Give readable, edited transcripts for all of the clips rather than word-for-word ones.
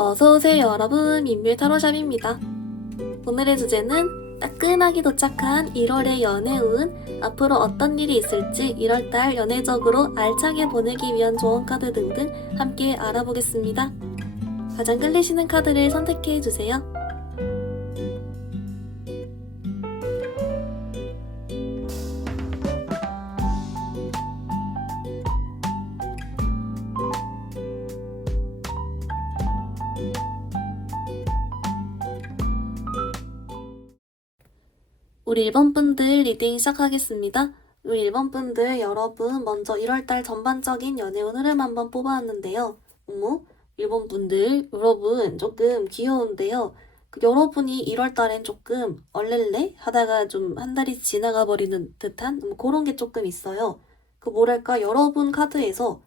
어서오세요 여러분, 민밀 타로샵입니다. 오늘의 주제는 따끈하게 도착한 1월의 연애운, 앞으로 어떤 일이 있을지 1월달 연애적으로 알차게 보내기 위한 조언 카드 등등 함께 알아보겠습니다. 가장 끌리시는 카드를 선택해주세요. 우리 1번 분들 리딩 시작하겠습니다. 우리 1번 분들 여러분, 먼저 1월달 전반적인 연애운 흐름 한번 뽑아왔는데요. 어머, 1번 분들 여러분 조금 귀여운데요. 여러분이 1월달엔 조금 얼렐레 하다가 좀 한 달이 지나가 버리는 듯한 그런 게 조금 있어요. 뭐랄까, 여러분 카드에서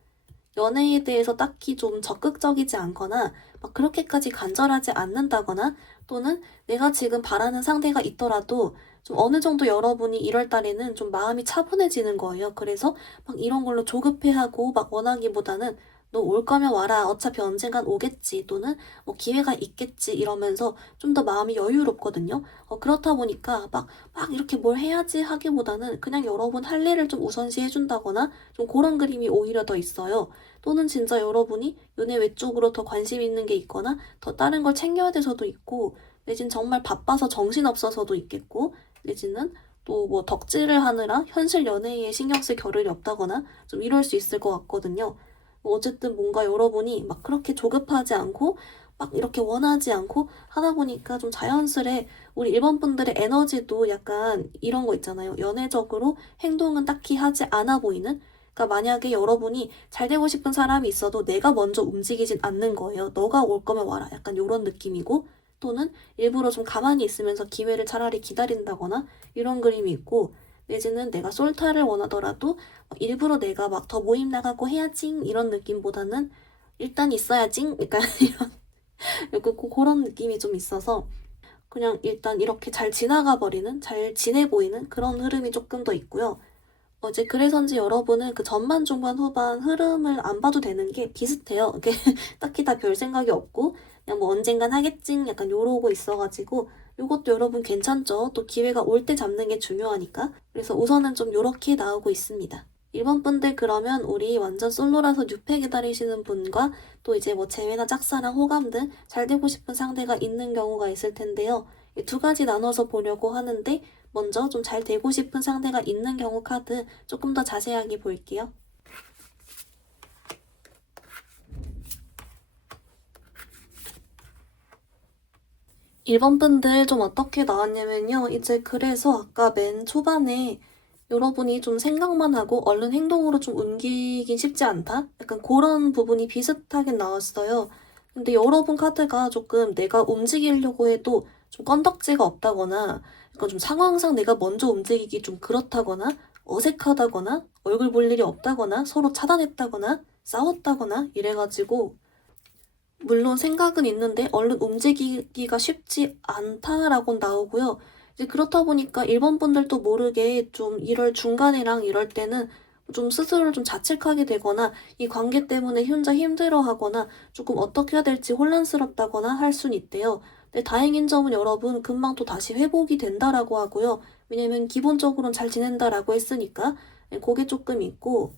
연애에 대해서 딱히 좀 적극적이지 않거나 막 그렇게까지 간절하지 않는다거나, 또는 내가 지금 바라는 상대가 있더라도 좀 어느 정도 여러분이 1월 달에는 좀 마음이 차분해지는 거예요. 그래서 막 이런 걸로 조급해하고 막 원하기보다는 너 올 거면 와라, 어차피 언젠간 오겠지, 또는 뭐 기회가 있겠지 이러면서 좀 더 마음이 여유롭거든요. 그렇다 보니까 막 이렇게 뭘 해야지 하기보다는 그냥 여러분 할 일을 좀 우선시 해준다거나 좀 그런 그림이 오히려 더 있어요. 또는 진짜 여러분이 연애 외적으로 더 관심 있는 게 있거나 더 다른 걸 챙겨야 돼서도 있고, 내지는 정말 바빠서 정신없어서도 있겠고, 내지는 또 뭐 덕질을 하느라 현실 연애에 신경 쓸 겨를이 없다거나 좀 이럴 수 있을 것 같거든요. 어쨌든 뭔가 여러분이 막 그렇게 조급하지 않고 막 이렇게 원하지 않고 하다 보니까 좀 자연스레 우리 1번 분들의 에너지도 약간 이런 거 있잖아요. 연애적으로 행동은 딱히 하지 않아 보이는? 그러니까 만약에 여러분이 잘 되고 싶은 사람이 있어도 내가 먼저 움직이진 않는 거예요. 너가 올 거면 와라, 약간 이런 느낌이고, 또는 일부러 좀 가만히 있으면서 기회를 차라리 기다린다거나 이런 그림이 있고, 내지는 내가 솔타를 원하더라도 일부러 내가 막 더 모임 나가고 해야지 이런 느낌보다는 일단 있어야지 약간 그런 느낌이 좀 있어서 그냥 일단 이렇게 잘 지나가 버리는, 잘 지내 보이는 그런 흐름이 조금 더 있고요. 이제 그래서인지 여러분은 그 전반, 중반, 후반 흐름을 안 봐도 되는 게 비슷해요. 이게 딱히 다 별 생각이 없고 그냥 뭐 언젠간 하겠지 약간 요러고 있어가지고, 요것도 여러분 괜찮죠? 또 기회가 올 때 잡는 게 중요하니까. 그래서 우선은 좀 요렇게 나오고 있습니다. 1번 분들, 그러면 우리 완전 솔로라서 뉴페 기다리시는 분과 또 이제 뭐 재회나 짝사랑, 호감 등 잘 되고 싶은 상대가 있는 경우가 있을 텐데요. 이 두 가지 나눠서 보려고 하는데, 먼저 좀 잘 되고 싶은 상대가 있는 경우 카드 조금 더 자세하게 볼게요. 1번 분들 좀 어떻게 나왔냐면요. 이제 그래서 아까 맨 초반에 여러분이 좀 생각만 하고 얼른 행동으로 좀 옮기긴 쉽지 않다? 약간 그런 부분이 비슷하게 나왔어요. 근데 여러분 카드가 조금 내가 움직이려고 해도 좀 건덕지가 없다거나, 약간 좀 상황상 내가 먼저 움직이기 좀 그렇다거나, 어색하다거나, 얼굴 볼 일이 없다거나, 서로 차단했다거나, 싸웠다거나 이래가지고, 물론 생각은 있는데 얼른 움직이기가 쉽지 않다라고 나오고요. 이제 그렇다 보니까 1번 분들도 모르게 좀 이럴 중간이랑 이럴 때는 좀 스스로를 좀 자책하게 되거나, 이 관계 때문에 혼자 힘들어하거나 조금 어떻게 해야 될지 혼란스럽다거나 할 순 있대요. 근데 다행인 점은 여러분 금방 또 다시 회복이 된다라고 하고요. 왜냐면 기본적으로는 잘 지낸다라고 했으니까. 그게 조금 있고,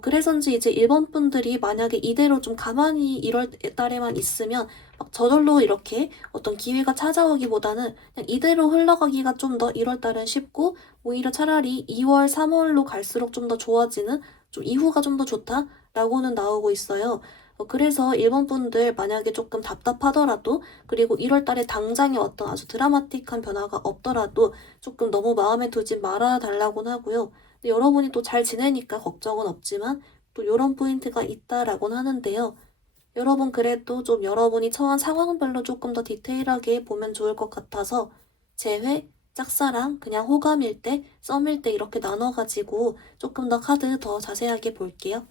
그래서인지 이제 1번 분들이 만약에 이대로 좀 가만히 1월 달에만 있으면 막 저절로 이렇게 어떤 기회가 찾아오기보다는 그냥 이대로 흘러가기가 좀 더 1월 달은 쉽고, 오히려 차라리 2월, 3월로 갈수록 좀 더 좋아지는, 좀 이후가 좀 더 좋다라고는 나오고 있어요. 그래서 1번 분들 만약에 조금 답답하더라도, 그리고 1월 달에 당장에 어떤 아주 드라마틱한 변화가 없더라도 조금 너무 마음에 두지 말아 달라고는 하고요. 여러분이 또 잘 지내니까 걱정은 없지만 또 이런 포인트가 있다라고는 하는데요. 여러분 그래도 좀 여러분이 처한 상황별로 조금 더 디테일하게 보면 좋을 것 같아서 재회, 짝사랑, 그냥 호감일 때, 썸일 때 이렇게 나눠가지고 조금 더 카드 더 자세하게 볼게요.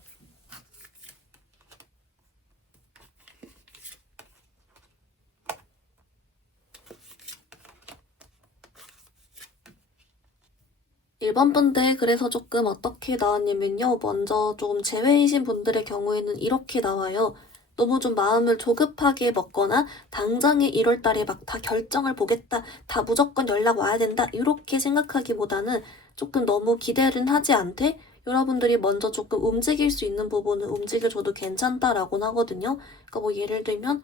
1번 분들 그래서 조금 어떻게 나왔냐면요. 먼저 좀 제외이신 분들의 경우에는 이렇게 나와요. 너무 좀 마음을 조급하게 먹거나 당장에 1월 달에 막 다 결정을 보겠다, 다 무조건 연락 와야 된다, 이렇게 생각하기보다는 조금 너무 기대를 하지 않되 여러분들이 먼저 조금 움직일 수 있는 부분은 움직여줘도 괜찮다라고는 하거든요. 그러니까 뭐 예를 들면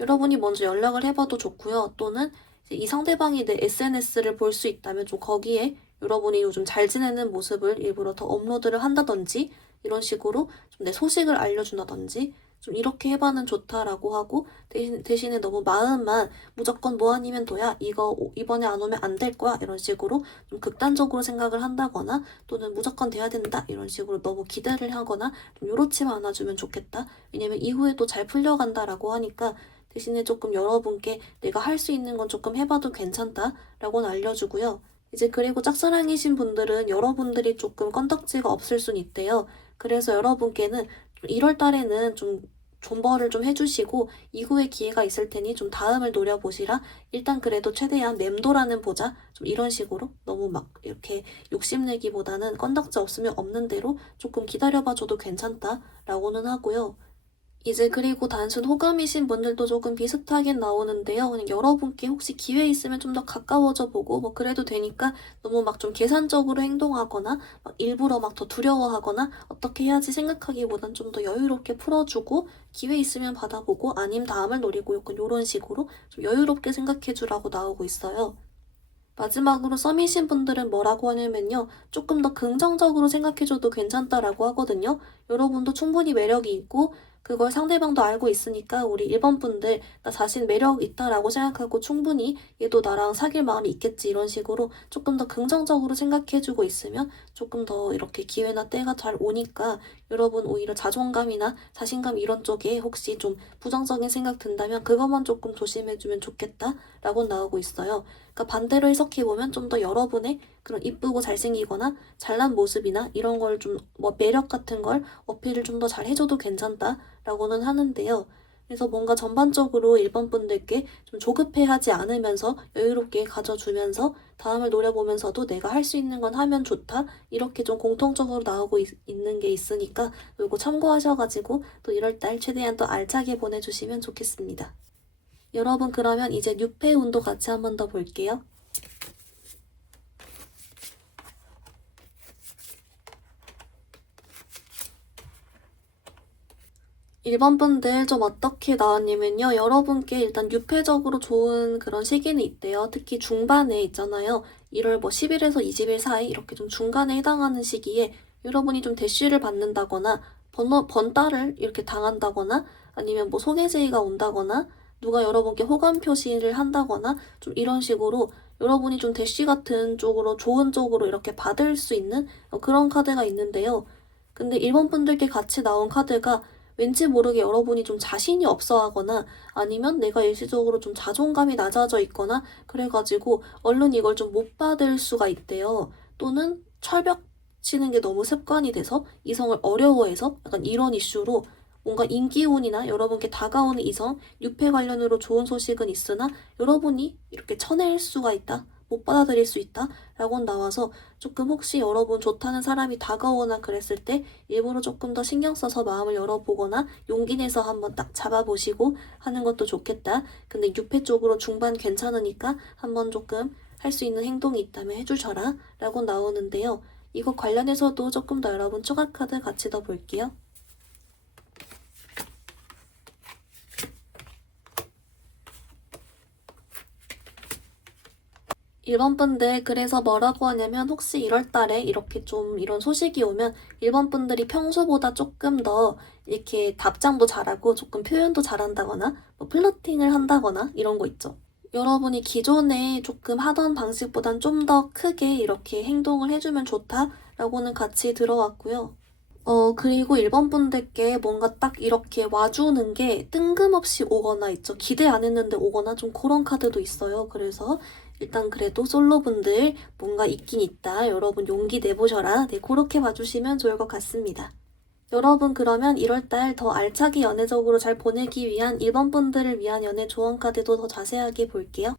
여러분이 먼저 연락을 해봐도 좋고요. 또는 이제 이 상대방이 내 SNS를 볼 수 있다면 좀 거기에 여러분이 요즘 잘 지내는 모습을 일부러 더 업로드를 한다든지 이런 식으로 좀 내 소식을 알려준다든지 좀 이렇게 해봐는 좋다라고 하고 대신에 너무 마음만 무조건 뭐 아니면 도야 이거 이번에 안 오면 안 될 거야 이런 식으로 좀 극단적으로 생각을 한다거나 또는 무조건 돼야 된다 이런 식으로 너무 기대를 하거나 좀 요렇지만 않아주면 좋겠다. 왜냐면 이후에 또 잘 풀려간다라고 하니까 대신에 조금 여러분께 내가 할 수 있는 건 조금 해봐도 괜찮다라고는 알려주고요. 이제 그리고 짝사랑이신 분들은 여러분들이 조금 건덕지가 없을 순 있대요. 그래서 여러분께는 1월 달에는 좀 존버를 좀 해주시고 이후에 기회가 있을 테니 좀 다음을 노려보시라. 일단 그래도 최대한 맴돌아는 보자. 좀 이런 식으로 너무 막 이렇게 욕심내기보다는 건덕지 없으면 없는 대로 조금 기다려봐줘도 괜찮다라고는 하고요. 이제 그리고 단순 호감이신 분들도 조금 비슷하게 나오는데요. 그냥 여러분께 혹시 기회 있으면 좀 더 가까워져 보고 뭐 그래도 되니까 너무 막 좀 계산적으로 행동하거나 막 일부러 막 더 두려워하거나 어떻게 해야지 생각하기보단 좀 더 여유롭게 풀어주고 기회 있으면 받아보고 아님 다음을 노리고 약간 이런 식으로 좀 여유롭게 생각해 주라고 나오고 있어요. 마지막으로 썸이신 분들은 뭐라고 하냐면요. 조금 더 긍정적으로 생각해줘도 괜찮다라고 하거든요. 여러분도 충분히 매력이 있고 그걸 상대방도 알고 있으니까 우리 1번 분들 나 자신 매력 있다라고 생각하고 충분히 얘도 나랑 사귈 마음이 있겠지 이런 식으로 조금 더 긍정적으로 생각해주고 있으면 조금 더 이렇게 기회나 때가 잘 오니까 여러분 오히려 자존감이나 자신감 이런 쪽에 혹시 좀 부정적인 생각 든다면 그것만 조금 조심해주면 좋겠다라고 나오고 있어요. 그러니까 반대로 해석해보면 좀 더 여러분의 그런 이쁘고 잘생기거나 잘난 모습이나 이런 걸 좀 뭐 매력 같은 걸 어필을 좀 더 잘 해줘도 괜찮다라고는 하는데요. 그래서 뭔가 전반적으로 1번 분들께 좀 조급해하지 않으면서 여유롭게 가져주면서 다음을 노려보면서도 내가 할 수 있는 건 하면 좋다. 이렇게 좀 공통적으로 나오고 있는 게 있으니까 이거 참고하셔가지고 또 1월달 최대한 또 알차게 보내주시면 좋겠습니다. 여러분 그러면 이제 뉴페 운도 같이 한 번 더 볼게요. 1번 분들 좀 어떻게 나왔냐면요. 여러분께 일단 유패적으로 좋은 그런 시기는 있대요. 특히 중반에 있잖아요. 1월 뭐 10일에서 20일 사이 이렇게 좀 중간에 해당하는 시기에 여러분이 좀 대쉬를 받는다거나 번달을 이렇게 당한다거나 아니면 뭐 소개제의가 온다거나 누가 여러분께 호감 표시를 한다거나 좀 이런 식으로 여러분이 좀 대쉬 같은 쪽으로 좋은 쪽으로 이렇게 받을 수 있는 그런 카드가 있는데요. 근데 1번 분들께 같이 나온 카드가 왠지 모르게 여러분이 좀 자신이 없어 하거나 아니면 내가 일시적으로 좀 자존감이 낮아져 있거나 그래가지고 얼른 이걸 좀 못 받을 수가 있대요. 또는 철벽 치는 게 너무 습관이 돼서 이성을 어려워해서 약간 이런 이슈로 뭔가 인기운이나 여러분께 다가오는 이성, 유패 관련으로 좋은 소식은 있으나 여러분이 이렇게 쳐낼 수가 있다. 못 받아들일 수 있다. 라고 나와서 조금 혹시 여러분 좋다는 사람이 다가오거나 그랬을 때 일부러 조금 더 신경 써서 마음을 열어보거나 용기 내서 한번 딱 잡아보시고 하는 것도 좋겠다. 근데 6회 쪽으로 중반 괜찮으니까 한번 조금 할 수 있는 행동이 있다면 해주셔라 라고 나오는데요. 이거 관련해서도 조금 더 여러분 추가 카드 같이 더 볼게요. 1번 분들 그래서 뭐라고 하냐면 혹시 1월 달에 이렇게 좀 이런 소식이 오면 1번 분들이 평소보다 조금 더 이렇게 답장도 잘하고 조금 표현도 잘한다거나 뭐 플러팅을 한다거나 이런 거 있죠. 여러분이 기존에 조금 하던 방식보단 좀 더 크게 이렇게 행동을 해주면 좋다라고는 같이 들어왔고요. 그리고 1번 분들께 뭔가 딱 이렇게 와주는 게 뜬금없이 오거나 있죠. 기대 안 했는데 오거나 좀 그런 카드도 있어요. 그래서 일단 그래도 솔로분들 뭔가 있긴 있다. 여러분 용기 내보셔라. 네, 그렇게 봐주시면 좋을 것 같습니다. 여러분 그러면 1월달 더 알차게 연애적으로 잘 보내기 위한 1번 분들을 위한 연애 조언 카드도 더 자세하게 볼게요.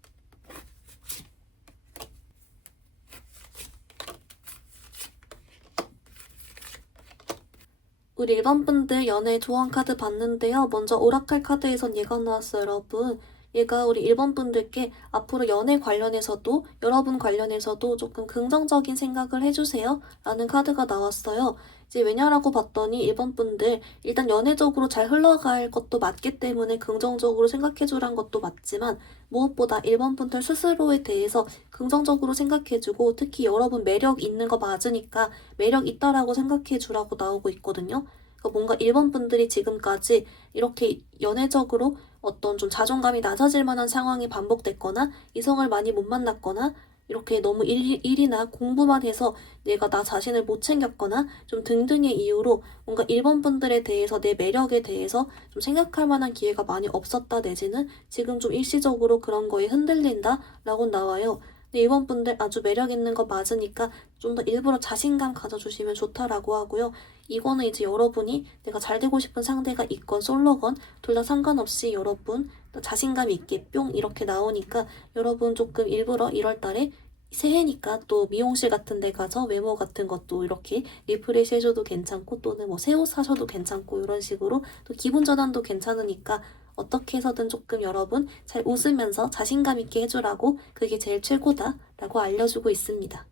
우리 일반 분들 연애 조언 카드 봤는데요. 먼저 오라클 카드에선 얘가 나왔어요, 여러분. 얘가 우리 일본 분들께 앞으로 연애 관련해서도 여러분 관련해서도 조금 긍정적인 생각을 해주세요 라는 카드가 나왔어요. 이제 왜냐라고 봤더니 일본 분들 일단 연애적으로 잘 흘러갈 것도 맞기 때문에 긍정적으로 생각해주란 것도 맞지만 무엇보다 일본 분들 스스로에 대해서 긍정적으로 생각해주고 특히 여러분 매력 있는 거 맞으니까 매력 있다라고 생각해주라고 나오고 있거든요. 그러니까 뭔가 일본 분들이 지금까지 이렇게 연애적으로 어떤 좀 자존감이 낮아질 만한 상황이 반복됐거나 이성을 많이 못 만났거나 이렇게 너무 일이나 공부만 해서 내가 나 자신을 못 챙겼거나 좀 등등의 이유로 뭔가 일본 분들에 대해서 내 매력에 대해서 좀 생각할 만한 기회가 많이 없었다 내지는 지금 좀 일시적으로 그런 거에 흔들린다 라고 나와요. 근데 일본 분들 아주 매력 있는 거 맞으니까 좀 더 일부러 자신감 가져주시면 좋다라고 하고요. 이거는 이제 여러분이 내가 잘 되고 싶은 상대가 있건 솔로건 둘 다 상관없이 여러분 자신감 있게 뿅 이렇게 나오니까 여러분 조금 일부러 1월 달에 새해니까 또 미용실 같은 데 가서 외모 같은 것도 이렇게 리프레시 해줘도 괜찮고 또는 뭐 새 옷 사셔도 괜찮고 이런 식으로 또 기분 전환도 괜찮으니까 어떻게 해서든 조금 여러분 잘 웃으면서 자신감 있게 해주라고 그게 제일 최고다 라고 알려주고 있습니다.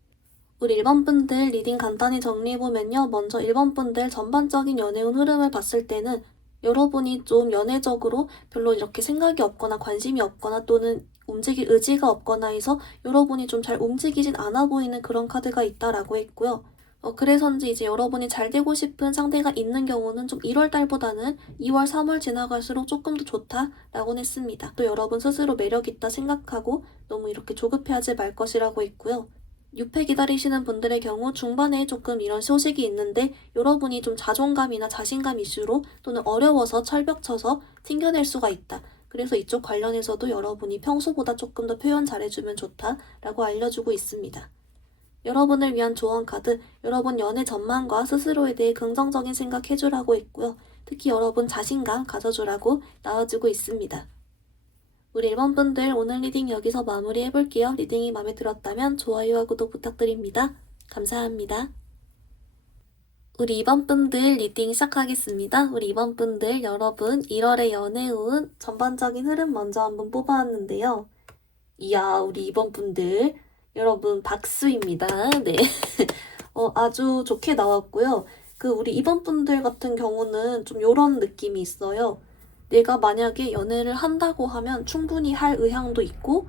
우리 1번 분들 리딩 간단히 정리해보면요. 먼저 1번 분들 전반적인 연애운 흐름을 봤을 때는 여러분이 좀 연애적으로 별로 이렇게 생각이 없거나 관심이 없거나 또는 움직일 의지가 없거나 해서 여러분이 좀 잘 움직이진 않아 보이는 그런 카드가 있다라고 했고요. 그래서인지 이제 여러분이 잘 되고 싶은 상대가 있는 경우는 좀 1월 달보다는 2월, 3월 지나갈수록 조금 더 좋다라고 했습니다. 또 여러분 스스로 매력 있다 생각하고 너무 이렇게 조급해하지 말 것이라고 했고요. 6회 기다리시는 분들의 경우 중반에 조금 이런 소식이 있는데 여러분이 좀 자존감이나 자신감 이슈로 또는 어려워서 철벽 쳐서 튕겨낼 수가 있다. 그래서 이쪽 관련해서도 여러분이 평소보다 조금 더 표현 잘해주면 좋다라고 알려주고 있습니다. 여러분을 위한 조언 카드, 여러분 연애 전망과 스스로에 대해 긍정적인 생각 해주라고 했고요. 특히 여러분 자신감 가져주라고 나와주고 있습니다. 우리 1번 분들 오늘 리딩 여기서 마무리해볼게요. 리딩이 마음에 들었다면 좋아요와 구독 부탁드립니다. 감사합니다. 우리 2번 분들 리딩 시작하겠습니다. 우리 2번 분들 여러분 1월의 연애운 전반적인 흐름 먼저 한번 뽑아왔는데요. 이야 우리 2번 분들 여러분 박수입니다. 네. 아주 좋게 나왔고요. 우리 2번 분들 같은 경우는 좀 요런 느낌이 있어요. 내가 만약에 연애를 한다고 하면 충분히 할 의향도 있고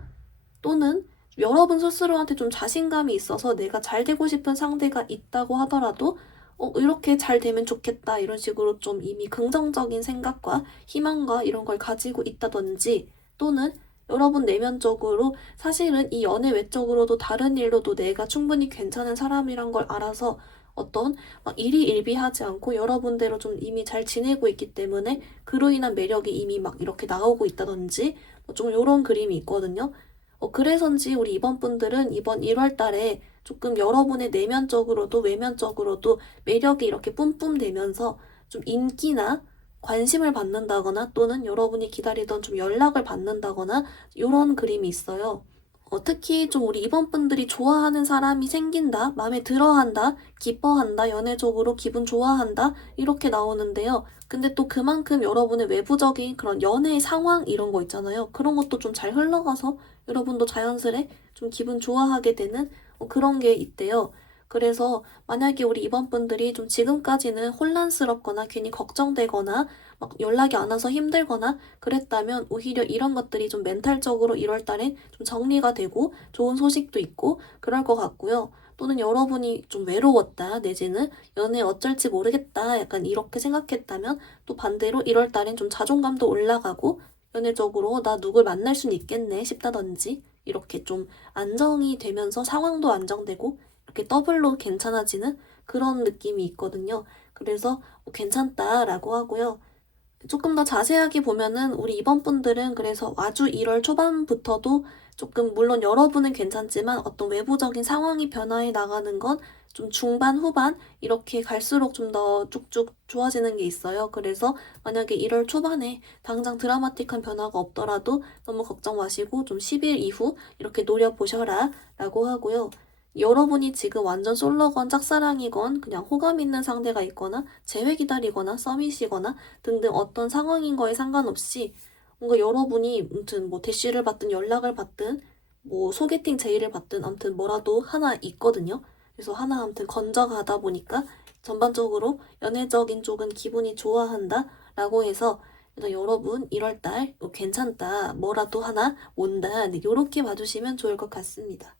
또는 여러분 스스로한테 좀 자신감이 있어서 내가 잘 되고 싶은 상대가 있다고 하더라도 이렇게 잘 되면 좋겠다 이런 식으로 좀 이미 긍정적인 생각과 희망과 이런 걸 가지고 있다든지 또는 여러분 내면적으로 사실은 이 연애 외적으로도 다른 일로도 내가 충분히 괜찮은 사람이란 걸 알아서 어떤 막 일희일비하지 않고 여러분대로 좀 이미 잘 지내고 있기 때문에 그로 인한 매력이 이미 막 이렇게 나오고 있다든지 좀 이런 그림이 있거든요. 그래서인지 우리 이번 분들은 이번 1월 달에 조금 여러분의 내면적으로도 외면적으로도 매력이 이렇게 뿜뿜되면서 좀 인기나 관심을 받는다거나 또는 여러분이 기다리던 좀 연락을 받는다거나 이런 그림이 있어요. 특히 좀 우리 이번 분들이 좋아하는 사람이 생긴다, 마음에 들어한다, 기뻐한다, 연애적으로 기분 좋아한다 이렇게 나오는데요. 근데 또 그만큼 여러분의 외부적인 그런 연애 상황 이런 거 있잖아요. 그런 것도 좀 잘 흘러가서 여러분도 자연스레 좀 기분 좋아하게 되는 그런 게 있대요. 그래서 만약에 우리 이번 분들이 좀 지금까지는 혼란스럽거나 괜히 걱정되거나 막 연락이 안 와서 힘들거나 그랬다면 오히려 이런 것들이 좀 멘탈적으로 1월 달에 좀 정리가 되고 좋은 소식도 있고 그럴 것 같고요. 또는 여러분이 좀 외로웠다 내지는 연애 어쩔지 모르겠다 약간 이렇게 생각했다면 또 반대로 1월 달엔 좀 자존감도 올라가고 연애적으로 나 누굴 만날 순 있겠네 싶다든지 이렇게 좀 안정이 되면서 상황도 안정되고 이렇게 더블로 괜찮아지는 그런 느낌이 있거든요. 그래서 괜찮다라고 하고요. 조금 더 자세하게 보면은 우리 이번 분들은 그래서 아주 1월 초반부터도 조금 물론 여러분은 괜찮지만 어떤 외부적인 상황이 변화해 나가는 건 좀 중반, 후반 이렇게 갈수록 좀 더 쭉쭉 좋아지는 게 있어요. 그래서 만약에 1월 초반에 당장 드라마틱한 변화가 없더라도 너무 걱정 마시고 좀 10일 이후 이렇게 노려보셔라 라고 하고요. 여러분이 지금 완전 솔로건 짝사랑이건 그냥 호감 있는 상대가 있거나 재회 기다리거나 썸이시거나 등등 어떤 상황인 거에 상관없이 뭔가 여러분이 아무튼 뭐 대시를 받든 연락을 받든 뭐 소개팅 제의를 받든 아무튼 뭐라도 하나 있거든요. 그래서 하나 아무튼 건져가다 보니까 전반적으로 연애적인 쪽은 기분이 좋아한다 라고 해서 그래서 여러분 1월달 괜찮다 뭐라도 하나 온다 이렇게 봐주시면 좋을 것 같습니다.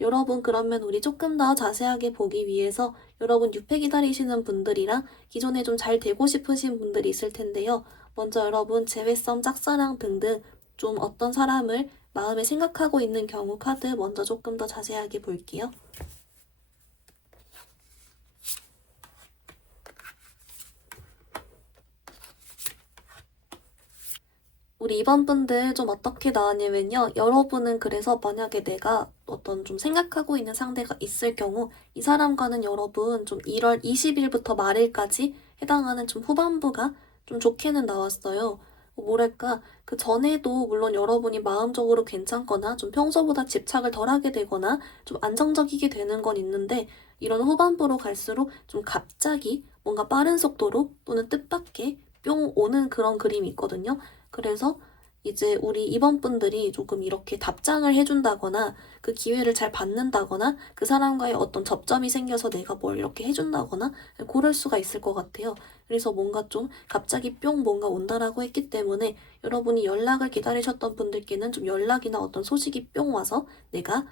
여러분 그러면 우리 조금 더 자세하게 보기 위해서 여러분 6회 기다리시는 분들이랑 기존에 좀 잘 되고 싶으신 분들이 있을 텐데요. 먼저 여러분 재회성, 짝사랑 등등 좀 어떤 사람을 마음에 생각하고 있는 경우 카드 먼저 조금 더 자세하게 볼게요. 우리 이번 분들 좀 어떻게 나왔냐면요. 여러분은 그래서 만약에 내가 어떤 좀 생각하고 있는 상대가 있을 경우 이 사람과는 여러분 좀 1월 20일부터 말일까지 해당하는 좀 후반부가 좀 좋게는 나왔어요. 뭐랄까 그 전에도 물론 여러분이 마음적으로 괜찮거나 좀 평소보다 집착을 덜 하게 되거나 좀 안정적이게 되는 건 있는데 이런 후반부로 갈수록 좀 갑자기 뭔가 빠른 속도로 또는 뜻밖의 뿅 오는 그런 그림이 있거든요. 그래서 이제 우리 입원분들이 조금 이렇게 답장을 해준다거나 그 기회를 잘 받는다거나 그 사람과의 어떤 접점이 생겨서 내가 뭘 이렇게 해준다거나 그럴 수가 있을 것 같아요. 그래서 뭔가 좀 갑자기 뿅 뭔가 온다라고 했기 때문에 여러분이 연락을 기다리셨던 분들께는 좀 연락이나 어떤 소식이 뿅 와서 내가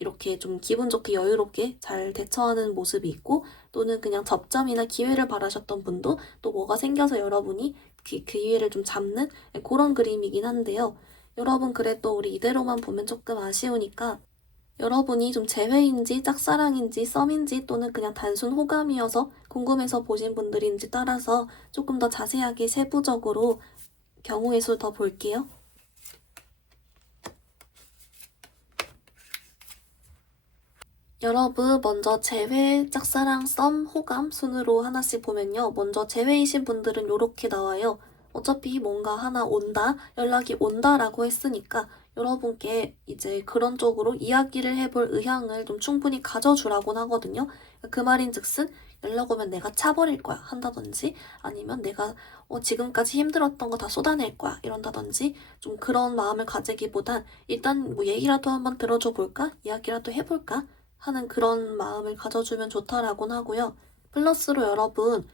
이렇게 좀 기분 좋게 여유롭게 잘 대처하는 모습이 있고 또는 그냥 접점이나 기회를 바라셨던 분도 또 뭐가 생겨서 여러분이 그 기회를 좀 잡는 그런 그림이긴 한데요. 여러분 그래도 우리 이대로만 보면 조금 아쉬우니까 여러분이 좀 재회인지 짝사랑인지 썸인지 또는 그냥 단순 호감이어서 궁금해서 보신 분들인지 따라서 조금 더 자세하게 세부적으로 경우의 수 더 볼게요. 여러분 먼저 재회, 짝사랑, 썸, 호감 순으로 하나씩 보면요. 먼저 재회이신 분들은 이렇게 나와요. 어차피 뭔가 하나 온다, 연락이 온다라고 했으니까 여러분께 이제 그런 쪽으로 이야기를 해볼 의향을 좀 충분히 가져주라고 하거든요. 그 말인즉슨 연락 오면 내가 차버릴 거야 한다든지 아니면 내가 지금까지 힘들었던 거 다 쏟아낼 거야 이런다든지 좀 그런 마음을 가지기보단 일단 뭐 얘기라도 한번 들어줘 볼까? 이야기라도 해볼까? 하는 그런 마음을 가져주면 좋다라고는 하고요. 플러스로 여러분,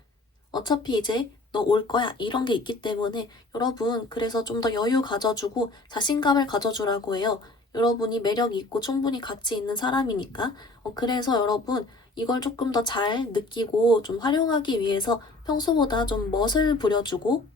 어차피 이제 너 올 거야 이런 게 있기 때문에 여러분 그래서 좀 더 여유 가져주고 자신감을 가져주라고 해요. 여러분이 매력 있고 충분히 가치 있는 사람이니까. 그래서 여러분 이걸 조금 더 잘 느끼고 좀 활용하기 위해서 평소보다 좀 멋을 부려주고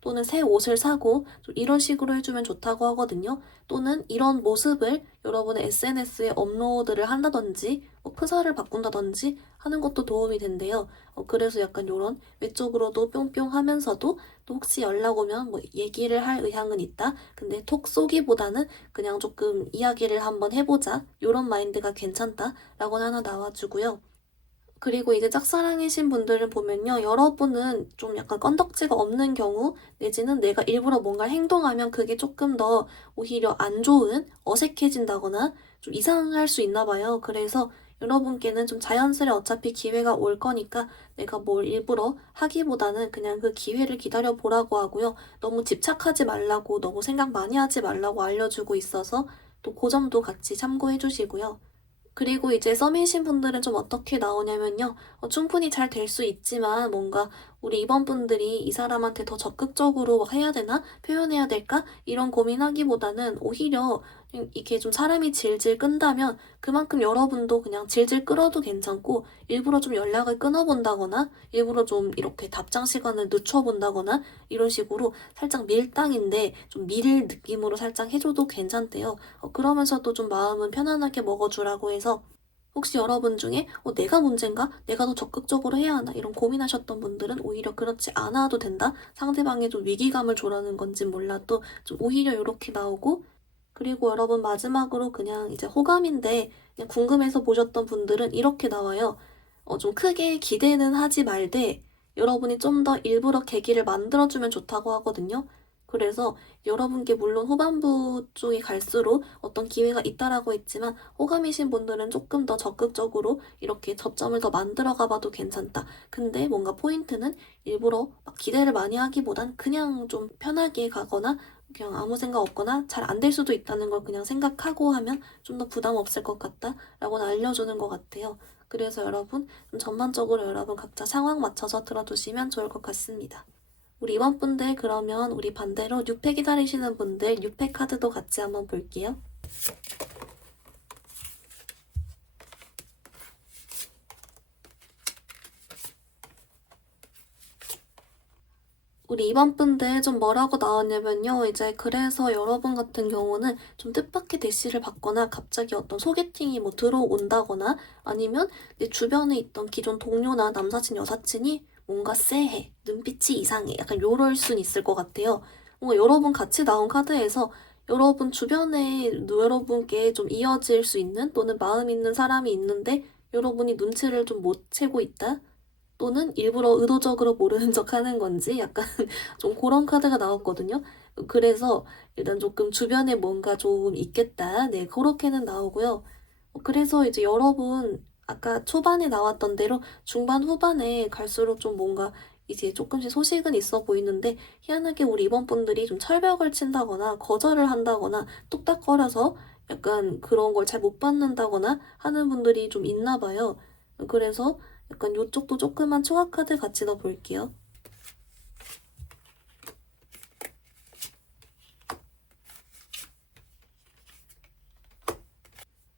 또는 새 옷을 사고 좀 이런 식으로 해주면 좋다고 하거든요. 또는 이런 모습을 여러분의 SNS에 업로드를 한다든지 프사를 바꾼다든지 하는 것도 도움이 된대요. 그래서 약간 이런 외적으로도 뿅뿅 하면서도 또 혹시 연락 오면 뭐 얘기를 할 의향은 있다. 근데 톡 쏘기보다는 그냥 조금 이야기를 한번 해보자. 이런 마인드가 괜찮다라고 하나 나와주고요. 그리고 이제 짝사랑이신 분들을 보면요. 여러분은 좀 약간 건덕지가 없는 경우 내지는 내가 일부러 뭔가 행동하면 그게 조금 더 오히려 안 좋은 어색해진다거나 좀 이상할 수 있나 봐요. 그래서 여러분께는 좀 자연스레 어차피 기회가 올 거니까 내가 뭘 일부러 하기보다는 그냥 그 기회를 기다려 보라고 하고요. 너무 집착하지 말라고 너무 생각 많이 하지 말라고 알려주고 있어서 또 그 점도 같이 참고해 주시고요. 그리고 이제 썸이신 분들은 좀 어떻게 나오냐면요. 충분히 잘 될 수 있지만 뭔가 우리 이번 분들이 이 사람한테 더 적극적으로 막 해야 되나? 표현해야 될까? 이런 고민하기보다는 오히려 이게 좀 사람이 질질 끈다면 그만큼 여러분도 그냥 질질 끌어도 괜찮고 일부러 좀 연락을 끊어본다거나 일부러 좀 이렇게 답장 시간을 늦춰본다거나 이런 식으로 살짝 밀당인데 좀 밀 느낌으로 살짝 해줘도 괜찮대요. 그러면서도 좀 마음은 편안하게 먹어주라고 해서 혹시 여러분 중에 내가 문제인가? 내가 더 적극적으로 해야 하나? 이런 고민하셨던 분들은 오히려 그렇지 않아도 된다? 상대방에 좀 위기감을 줘라는 건지 몰라도 좀 오히려 이렇게 나오고 그리고 여러분 마지막으로 그냥 이제 호감인데 그냥 궁금해서 보셨던 분들은 이렇게 나와요. 좀 크게 기대는 하지 말되 여러분이 좀 더 일부러 계기를 만들어주면 좋다고 하거든요. 그래서 여러분께 물론 후반부 쪽에 갈수록 어떤 기회가 있다라고 했지만 호감이신 분들은 조금 더 적극적으로 이렇게 접점을 더 만들어 가봐도 괜찮다. 근데 뭔가 포인트는 일부러 막 기대를 많이 하기보단 그냥 좀 편하게 가거나 그냥 아무 생각 없거나 잘 안 될 수도 있다는 걸 그냥 생각하고 하면 좀 더 부담 없을 것 같다 라고는 알려주는 것 같아요. 그래서 여러분 좀 전반적으로 여러분 각자 상황 맞춰서 들어두시면 좋을 것 같습니다. 우리 이번 분들 그러면 우리 반대로 6패 기다리시는 분들 6패 카드도 같이 한번 볼게요. 우리 이번 분들 좀 뭐라고 나왔냐면요. 이제 그래서 여러분 같은 경우는 좀 뜻밖의 대시를 받거나 갑자기 어떤 소개팅이 뭐 들어온다거나 아니면 내 주변에 있던 기존 동료나 남사친, 여사친이 뭔가 쎄해, 눈빛이 이상해. 약간 요럴 순 있을 것 같아요. 뭔가 여러분 같이 나온 카드에서 여러분 주변에 여러분께 좀 이어질 수 있는 또는 마음 있는 사람이 있는데 여러분이 눈치를 좀 못 채고 있다? 또는 일부러 의도적으로 모르는 척 하는 건지 약간 좀 그런 카드가 나왔거든요. 그래서 일단 조금 주변에 뭔가 좀 있겠다. 네, 그렇게는 나오고요. 그래서 이제 여러분 아까 초반에 나왔던 대로 중반 후반에 갈수록 좀 뭔가 이제 조금씩 소식은 있어 보이는데 희한하게 우리 이번 분들이 좀 철벽을 친다거나 거절을 한다거나 뚝딱거려서 약간 그런 걸 잘 못 받는다거나 하는 분들이 좀 있나 봐요. 그래서 약간 요쪽도 조그만 초과 카드 같이 넣어볼게요.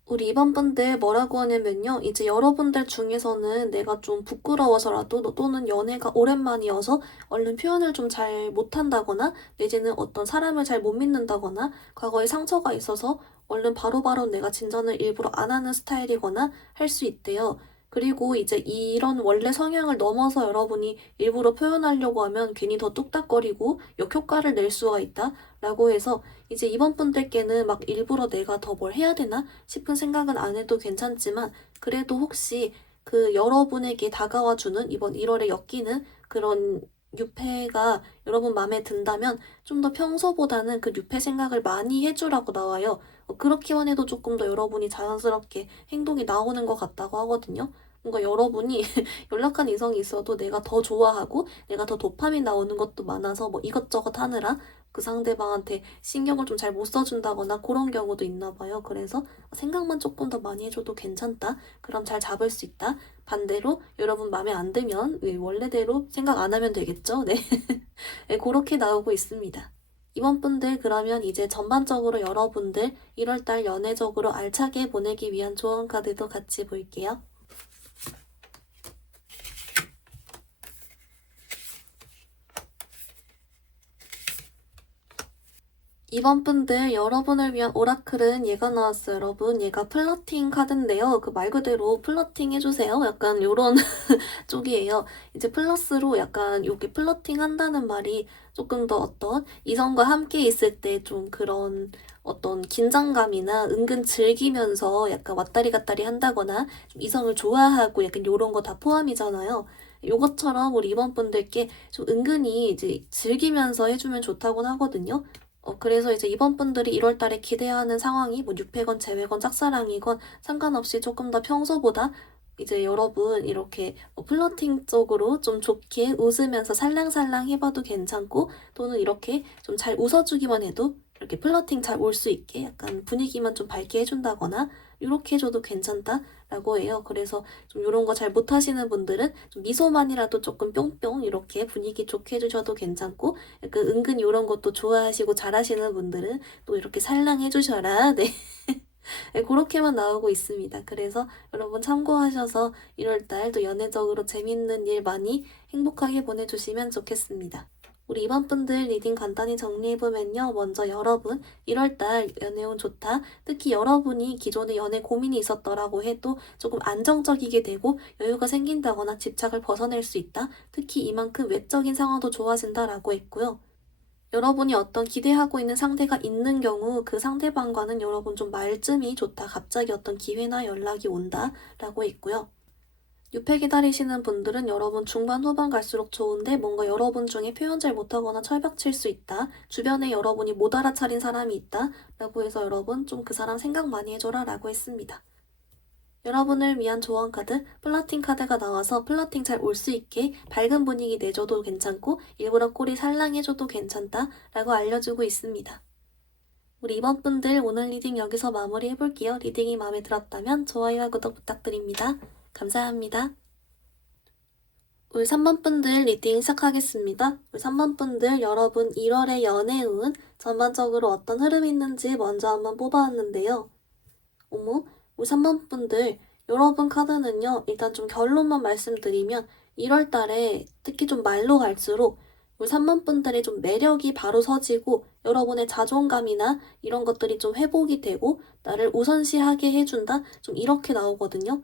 우리 이번 분들 뭐라고 하냐면요. 이제 여러분들 중에서는 내가 좀 부끄러워서라도 또는 연애가 오랜만이어서 얼른 표현을 좀 잘 못한다거나 내지는 어떤 사람을 잘 못 믿는다거나 과거에 상처가 있어서 얼른 바로바로 내가 진전을 일부러 안 하는 스타일이거나 할 수 있대요. 그리고 이제 이런 원래 성향을 넘어서 여러분이 일부러 표현하려고 하면 괜히 더 뚝딱거리고 역효과를 낼 수가 있다. 라고 해서 이제 이번 분들께는 막 일부러 내가 더 뭘 해야 되나 싶은 생각은 안 해도 괜찮지만 그래도 혹시 그 여러분에게 다가와주는 이번 1월에 엮이는 그런 유패가 여러분 마음에 든다면 좀 더 평소보다는 그 유패 생각을 많이 해주라고 나와요. 그렇게만 해도 조금 더 여러분이 자연스럽게 행동이 나오는 것 같다고 하거든요. 뭔가 여러분이 연락한 이성이 있어도 내가 더 좋아하고 내가 더 도파민 나오는 것도 많아서 뭐 이것저것 하느라 그 상대방한테 신경을 좀 잘 못 써준다거나 그런 경우도 있나 봐요. 그래서 생각만 조금 더 많이 해줘도 괜찮다. 그럼 잘 잡을 수 있다. 반대로 여러분 마음에 안 들면 원래대로 생각 안 하면 되겠죠? 네. 네, 그렇게 나오고 있습니다. 이번 분들 그러면 이제 전반적으로 여러분들 1월달 연애적으로 알차게 보내기 위한 조언 카드도 같이 볼게요. 이번 분들 여러분을 위한 오라클은 얘가 나왔어요, 여러분. 얘가 플러팅 카드인데요. 그 말 그대로 플러팅 해주세요. 약간 요런 쪽이에요. 이제 플러스로 약간 요게 플러팅 한다는 말이 조금 더 어떤 이성과 함께 있을 때 좀 그런 어떤 긴장감이나 은근 즐기면서 약간 왔다리 갔다리 한다거나 좀 이성을 좋아하고 약간 요런 거 다 포함이잖아요. 요것처럼 우리 이번 분들께 좀 은근히 이제 즐기면서 해주면 좋다고 하거든요. 그래서 이제 이번 분들이 1월 달에 기대하는 상황이 뭐 600원, 제외건, 짝사랑이건 상관없이 조금 더 평소보다 이제 여러분 이렇게 플러팅 쪽으로 좀 좋게 웃으면서 살랑살랑 해봐도 괜찮고 또는 이렇게 좀 잘 웃어주기만 해도 이렇게 플러팅 잘 올 수 있게 약간 분위기만 좀 밝게 해준다거나 이렇게 해줘도 괜찮다라고 해요. 그래서 좀 이런 거 잘 못하시는 분들은 좀 미소만이라도 조금 뿅뿅 이렇게 분위기 좋게 해주셔도 괜찮고 약간 은근 이런 것도 좋아하시고 잘하시는 분들은 또 이렇게 살랑해 주셔라. 네. 네, 그렇게만 나오고 있습니다. 그래서 여러분 참고하셔서 1월달 또 연애적으로 재밌는 일 많이 행복하게 보내주시면 좋겠습니다. 우리 이번 분들 리딩 간단히 정리해보면요. 먼저 여러분 1월달 연애운 좋다. 특히 여러분이 기존에 연애 고민이 있었더라고 해도 조금 안정적이게 되고 여유가 생긴다거나 집착을 벗어낼 수 있다. 특히 이만큼 외적인 상황도 좋아진다라고 했고요. 여러분이 어떤 기대하고 있는 상대가 있는 경우 그 상대방과는 여러분 좀 말쯤이 좋다. 갑자기 어떤 기회나 연락이 온다. 라고 했고요. 6회 기다리시는 분들은 여러분 중반 후반 갈수록 좋은데 뭔가 여러분 중에 표현 잘 못하거나 철벽칠 수 있다. 주변에 여러분이 못 알아차린 사람이 있다. 라고 해서 여러분 좀 그 사람 생각 많이 해줘라 라고 했습니다. 여러분을 위한 조언 카드, 플러팅 카드가 나와서 플러팅 잘 올 수 있게 밝은 분위기 내줘도 괜찮고 일부러 꼬리 살랑해줘도 괜찮다 라고 알려주고 있습니다. 우리 이번 분들 오늘 리딩 여기서 마무리 해볼게요. 리딩이 마음에 들었다면 좋아요와 구독 부탁드립니다. 감사합니다. 우리 3번 분들 리딩 시작하겠습니다. 우리 3번 분들 여러분 1월의 연애운 전반적으로 어떤 흐름이 있는지 먼저 한번 뽑아왔는데요. 어머, 우리 3번 분들 여러분 카드는요. 일단 좀 결론만 말씀드리면 1월 달에 특히 좀 말로 갈수록 우리 3번 분들의 좀 매력이 바로 서지고 여러분의 자존감이나 이런 것들이 좀 회복이 되고 나를 우선시하게 해준다? 좀 이렇게 나오거든요.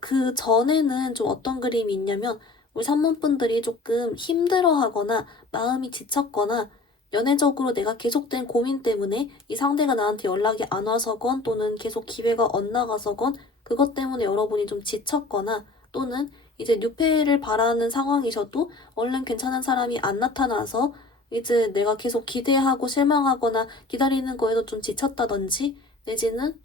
그 전에는 좀 어떤 그림이 있냐면 우리 3번 분들이 조금 힘들어하거나 마음이 지쳤거나 연애적으로 내가 계속된 고민 때문에 이 상대가 나한테 연락이 안 와서건 또는 계속 기회가 엇나가서건 그것 때문에 여러분이 좀 지쳤거나 또는 이제 뉴페를 바라는 상황이셔도 얼른 괜찮은 사람이 안 나타나서 이제 내가 계속 기대하고 실망하거나 기다리는 거에도 좀 지쳤다든지 내지는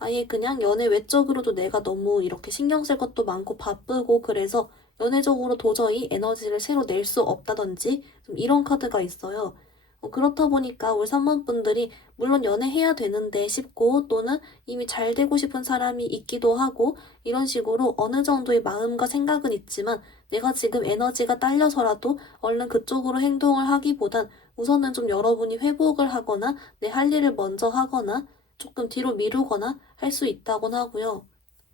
아예 그냥 연애 외적으로도 내가 너무 이렇게 신경 쓸 것도 많고 바쁘고 그래서 연애적으로 도저히 에너지를 새로 낼 수 없다든지 좀 이런 카드가 있어요. 그렇다 보니까 우리 3번 분들이 물론 연애해야 되는데 싶고 또는 이미 잘 되고 싶은 사람이 있기도 하고 이런 식으로 어느 정도의 마음과 생각은 있지만 내가 지금 에너지가 딸려서라도 얼른 그쪽으로 행동을 하기보단 우선은 좀 여러분이 회복을 하거나 내 할 일을 먼저 하거나 조금 뒤로 미루거나 할 수 있다곤 하고요.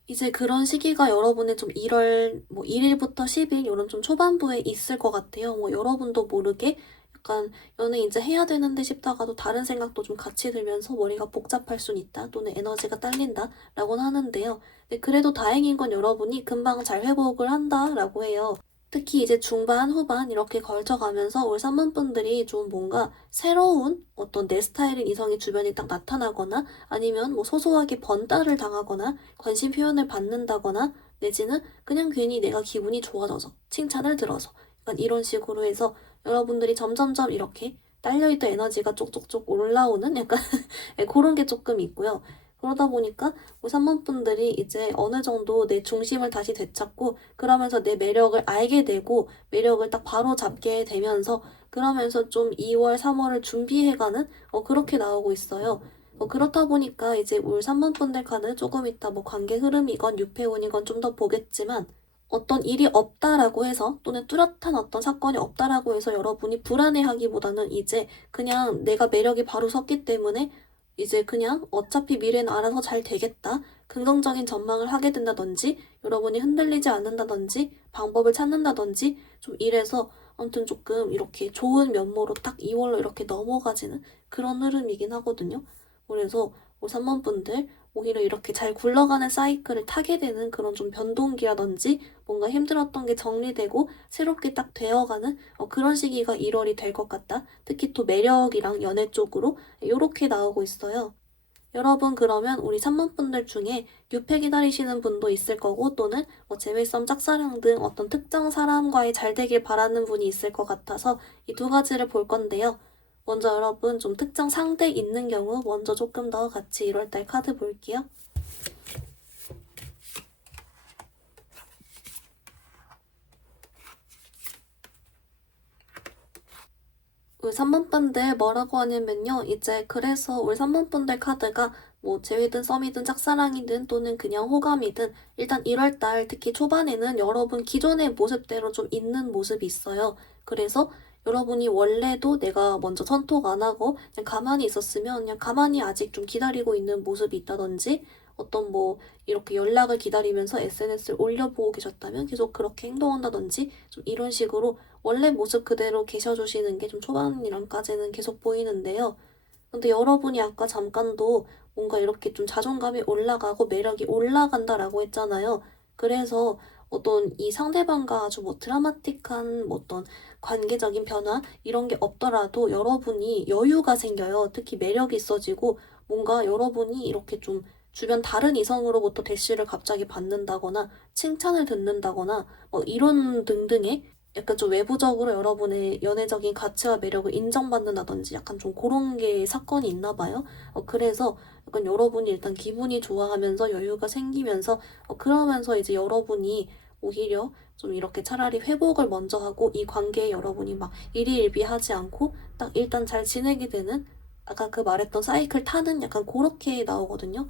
이제 그런 시기가 여러분의 좀 1월 1일부터 10일 이런 좀 초반부에 있을 것 같아요. 여러분도 모르게 약간 연애 이제 해야 되는데 싶다가도 다른 생각도 좀 같이 들면서 머리가 복잡할 순 있다 또는 에너지가 딸린다 라고는 하는데요. 근데 그래도 다행인 건 여러분이 금방 잘 회복을 한다라고 해요. 특히 이제 중반, 후반 이렇게 걸쳐가면서 우리 3번 분들이 좀 뭔가 새로운 어떤 내 스타일인 이성이 주변에 딱 나타나거나 아니면 소소하게 번따를 당하거나 관심 표현을 받는다거나 내지는 그냥 괜히 내가 기분이 좋아져서 칭찬을 들어서 약간 이런 식으로 해서 여러분들이 점점점 이렇게 딸려있던 에너지가 쪽쪽쪽 올라오는 약간 그런 게 조금 있고요. 그러다 보니까 우리 3번 분들이 이제 어느 정도 내 중심을 다시 되찾고 그러면서 내 매력을 알게 되고 매력을 딱 바로 잡게 되면서 그러면서 좀 2월, 3월을 준비해가는 그렇게 나오고 있어요. 그렇다 보니까 이제 우리 3번 분들 카드 조금 이따 관계 흐름이건 유패운이건 좀 더 보겠지만 어떤 일이 없다라고 해서 또는 뚜렷한 어떤 사건이 없다라고 해서 여러분이 불안해하기보다는 이제 그냥 내가 매력이 바로 섰기 때문에 이제 그냥 어차피 미래는 알아서 잘 되겠다. 긍정적인 전망을 하게 된다든지 여러분이 흔들리지 않는다든지 방법을 찾는다든지 좀 이래서 아무튼 조금 이렇게 좋은 면모로 딱 2월로 이렇게 넘어가지는 그런 흐름이긴 하거든요. 그래서 3번 분들 오히려 이렇게 잘 굴러가는 사이클을 타게 되는 그런 좀 변동기라든지 뭔가 힘들었던 게 정리되고 새롭게 딱 되어가는 그런 시기가 1월이 될 것 같다. 특히 또 매력이랑 연애 쪽으로 이렇게 나오고 있어요. 여러분 그러면 우리 3번 분들 중에 뉴페 기다리시는 분도 있을 거고 또는 재밀썸 짝사랑 등 어떤 특정 사람과의 잘 되길 바라는 분이 있을 것 같아서 이 두 가지를 볼 건데요. 먼저 여러분 좀 특정 상대 있는 경우 먼저 조금 더 같이 1월달 카드 볼게요. 우리 3번 분들 뭐라고 하냐면요. 이제 그래서 우리 3번 분들 카드가 재회든 썸이든 짝사랑이든 또는 그냥 호감이든 일단 1월달 특히 초반에는 여러분 기존의 모습대로 좀 있는 모습이 있어요. 그래서 여러분이 원래도 내가 먼저 선톡 안 하고 그냥 가만히 있었으면 그냥 가만히 아직 좀 기다리고 있는 모습이 있다든지 어떤 이렇게 연락을 기다리면서 SNS를 올려보고 계셨다면 계속 그렇게 행동한다든지 좀 이런 식으로 원래 모습 그대로 계셔주시는 게 좀 초반이랑까지는 계속 보이는데요. 근데 여러분이 아까 잠깐도 뭔가 이렇게 좀 자존감이 올라가고 매력이 올라간다라고 했잖아요. 그래서 어떤 이 상대방과 아주 드라마틱한 어떤 관계적인 변화 이런 게 없더라도 여러분이 여유가 생겨요. 특히 매력이 있어지고 뭔가 여러분이 이렇게 좀 주변 다른 이성으로부터 대시를 갑자기 받는다거나 칭찬을 듣는다거나 이런 등등의 약간 좀 외부적으로 여러분의 연애적인 가치와 매력을 인정받는다든지 약간 좀 그런 게 사건이 있나 봐요. 그래서 약간 여러분이 일단 기분이 좋아하면서 여유가 생기면서 그러면서 이제 여러분이 오히려 좀 이렇게 차라리 회복을 먼저 하고 이 관계에 여러분이 막 일희일비하지 않고 딱 일단 잘 지내게 되는 아까 그 말했던 사이클 타는 약간 그렇게 나오거든요.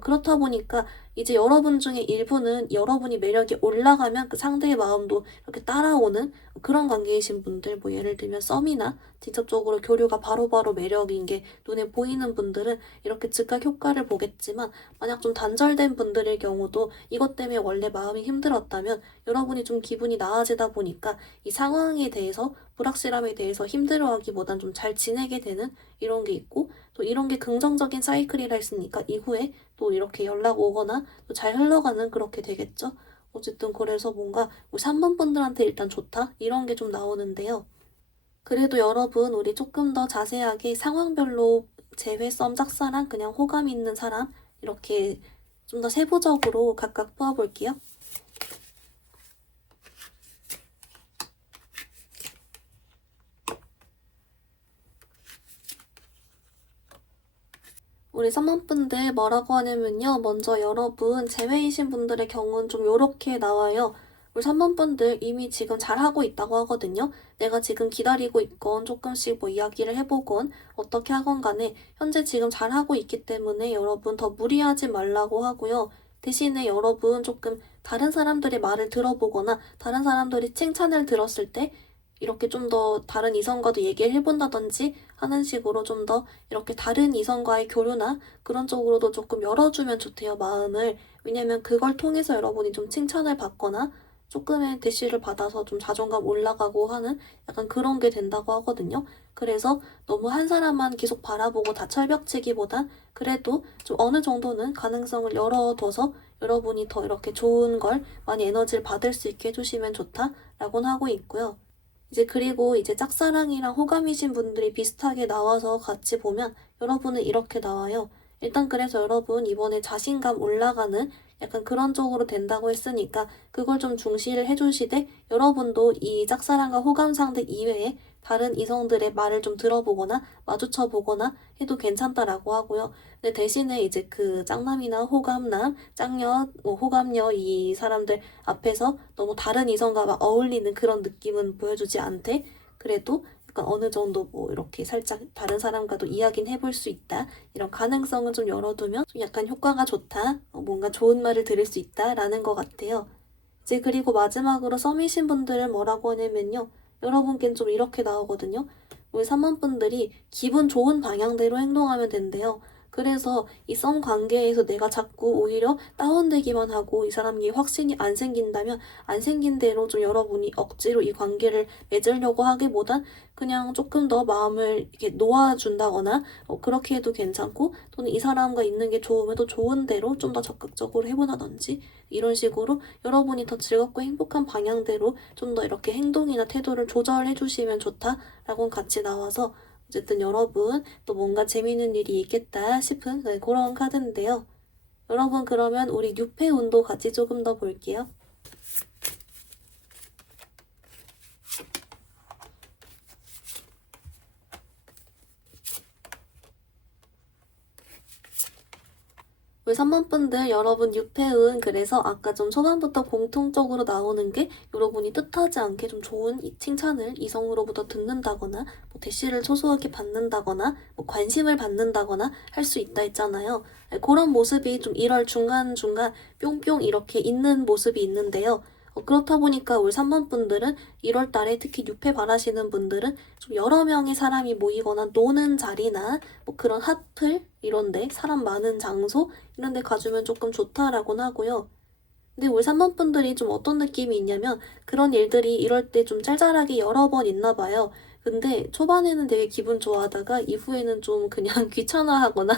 그렇다 보니까 이제 여러분 중에 일부는 여러분이 매력이 올라가면 그 상대의 마음도 이렇게 따라오는 그런 관계이신 분들, 뭐 예를 들면 썸이나 직접적으로 교류가 바로바로 매력인 게 눈에 보이는 분들은 이렇게 즉각 효과를 보겠지만 만약 좀 단절된 분들의 경우도 이것 때문에 원래 마음이 힘들었다면 여러분이 좀 기분이 나아지다 보니까 이 상황에 대해서 불확실함에 대해서 힘들어하기보단 좀 잘 지내게 되는 이런 게 있고 또 이런 게 긍정적인 사이클이라 했으니까 이후에 또 이렇게 연락 오거나 또 잘 흘러가는 그렇게 되겠죠. 어쨌든 그래서 뭔가 우리 3번 분들한테 일단 좋다 이런 게 좀 나오는데요. 그래도 여러분 우리 조금 더 자세하게 상황별로 재회썸, 짝사랑, 그냥 호감 있는 사람 이렇게 좀 더 세부적으로 각각 뽑아볼게요. 우리 3번 분들 뭐라고 하냐면요. 먼저 여러분 제외이신 분들의 경우는 좀 요렇게 나와요. 우리 3번 분들 이미 지금 잘하고 있다고 하거든요. 내가 지금 기다리고 있건 조금씩 뭐 이야기를 해보건 어떻게 하건 간에 현재 지금 잘하고 있기 때문에 여러분 더 무리하지 말라고 하고요. 대신에 여러분 조금 다른 사람들의 말을 들어보거나 다른 사람들이 칭찬을 들었을 때 이렇게 좀 더 다른 이성과도 얘기를 해본다든지 하는 식으로 좀 더 이렇게 다른 이성과의 교류나 그런 쪽으로도 조금 열어주면 좋대요, 마음을. 왜냐면 그걸 통해서 여러분이 좀 칭찬을 받거나 조금의 대시를 받아서 좀 자존감 올라가고 하는 약간 그런 게 된다고 하거든요. 그래서 너무 한 사람만 계속 바라보고 다 철벽치기보단 그래도 좀 어느 정도는 가능성을 열어둬서 여러분이 더 이렇게 좋은 걸 많이 에너지를 받을 수 있게 해주시면 좋다라고는 하고 있고요. 이제 그리고 이제 짝사랑이랑 호감이신 분들이 비슷하게 나와서 같이 보면 여러분은 이렇게 나와요. 일단 그래서 여러분 이번에 자신감 올라가는 약간 그런 쪽으로 된다고 했으니까 그걸 좀 중시를 해주시되 여러분도 이 짝사랑과 호감 상대 이외에 다른 이성들의 말을 좀 들어보거나 마주쳐보거나 해도 괜찮다라고 하고요. 근데 대신에 이제 그 짝남이나 호감남, 짝녀, 호감녀 이 사람들 앞에서 너무 다른 이성과 막 어울리는 그런 느낌은 보여주지 않되 그래도 약간 어느 정도 뭐 이렇게 살짝 다른 사람과도 이야기는 해볼 수 있다. 이런 가능성은 좀 열어두면 좀 약간 효과가 좋다. 뭔가 좋은 말을 들을 수 있다라는 것 같아요. 이제 그리고 마지막으로 썸이신 분들은 뭐라고 하냐면요. 여러분께는 좀 이렇게 나오거든요. 우리 3번 분들이 기분 좋은 방향대로 행동하면 된대요. 그래서 이 썸 관계에서 내가 자꾸 오히려 다운되기만 하고 이 사람이 확신이 안 생긴다면 안 생긴 대로 좀 여러분이 억지로 이 관계를 맺으려고 하기보단 그냥 조금 더 마음을 이렇게 놓아준다거나 그렇게 해도 괜찮고 또는 이 사람과 있는 게 좋으면 또 좋은 대로 좀 더 적극적으로 해보다든지 이런 식으로 여러분이 더 즐겁고 행복한 방향대로 좀 더 이렇게 행동이나 태도를 조절해 주시면 좋다라고 같이 나와서 어쨌든 여러분 또 뭔가 재미있는 일이 있겠다 싶은 그런 카드인데요. 여러분 그러면 우리 뉴페 운도 같이 조금 더 볼게요. 우리 3번 분들 여러분 유패은 그래서 아까 좀 초반부터 공통적으로 나오는 게 여러분이 뜻하지 않게 좀 좋은 칭찬을 이성으로부터 듣는다거나 뭐 대시를 소소하게 받는다거나 뭐 관심을 받는다거나 할 수 있다 했잖아요. 그런 모습이 좀 1월 중간중간 뿅뿅 이렇게 있는 모습이 있는데요. 그렇다 보니까 우리 3번 분들은 1월 달에 특히 뉴페 바라시는 분들은 좀 여러 명의 사람이 모이거나 노는 자리나 뭐 그런 핫플 이런데 사람 많은 장소 이런데 가주면 조금 좋다라고는 하고요. 근데 우리 3번 분들이 좀 어떤 느낌이 있냐면 그런 일들이 이럴 때 좀 짤짤하게 여러 번 있나 봐요. 근데 초반에는 되게 기분 좋아하다가 이후에는 좀 그냥 귀찮아하거나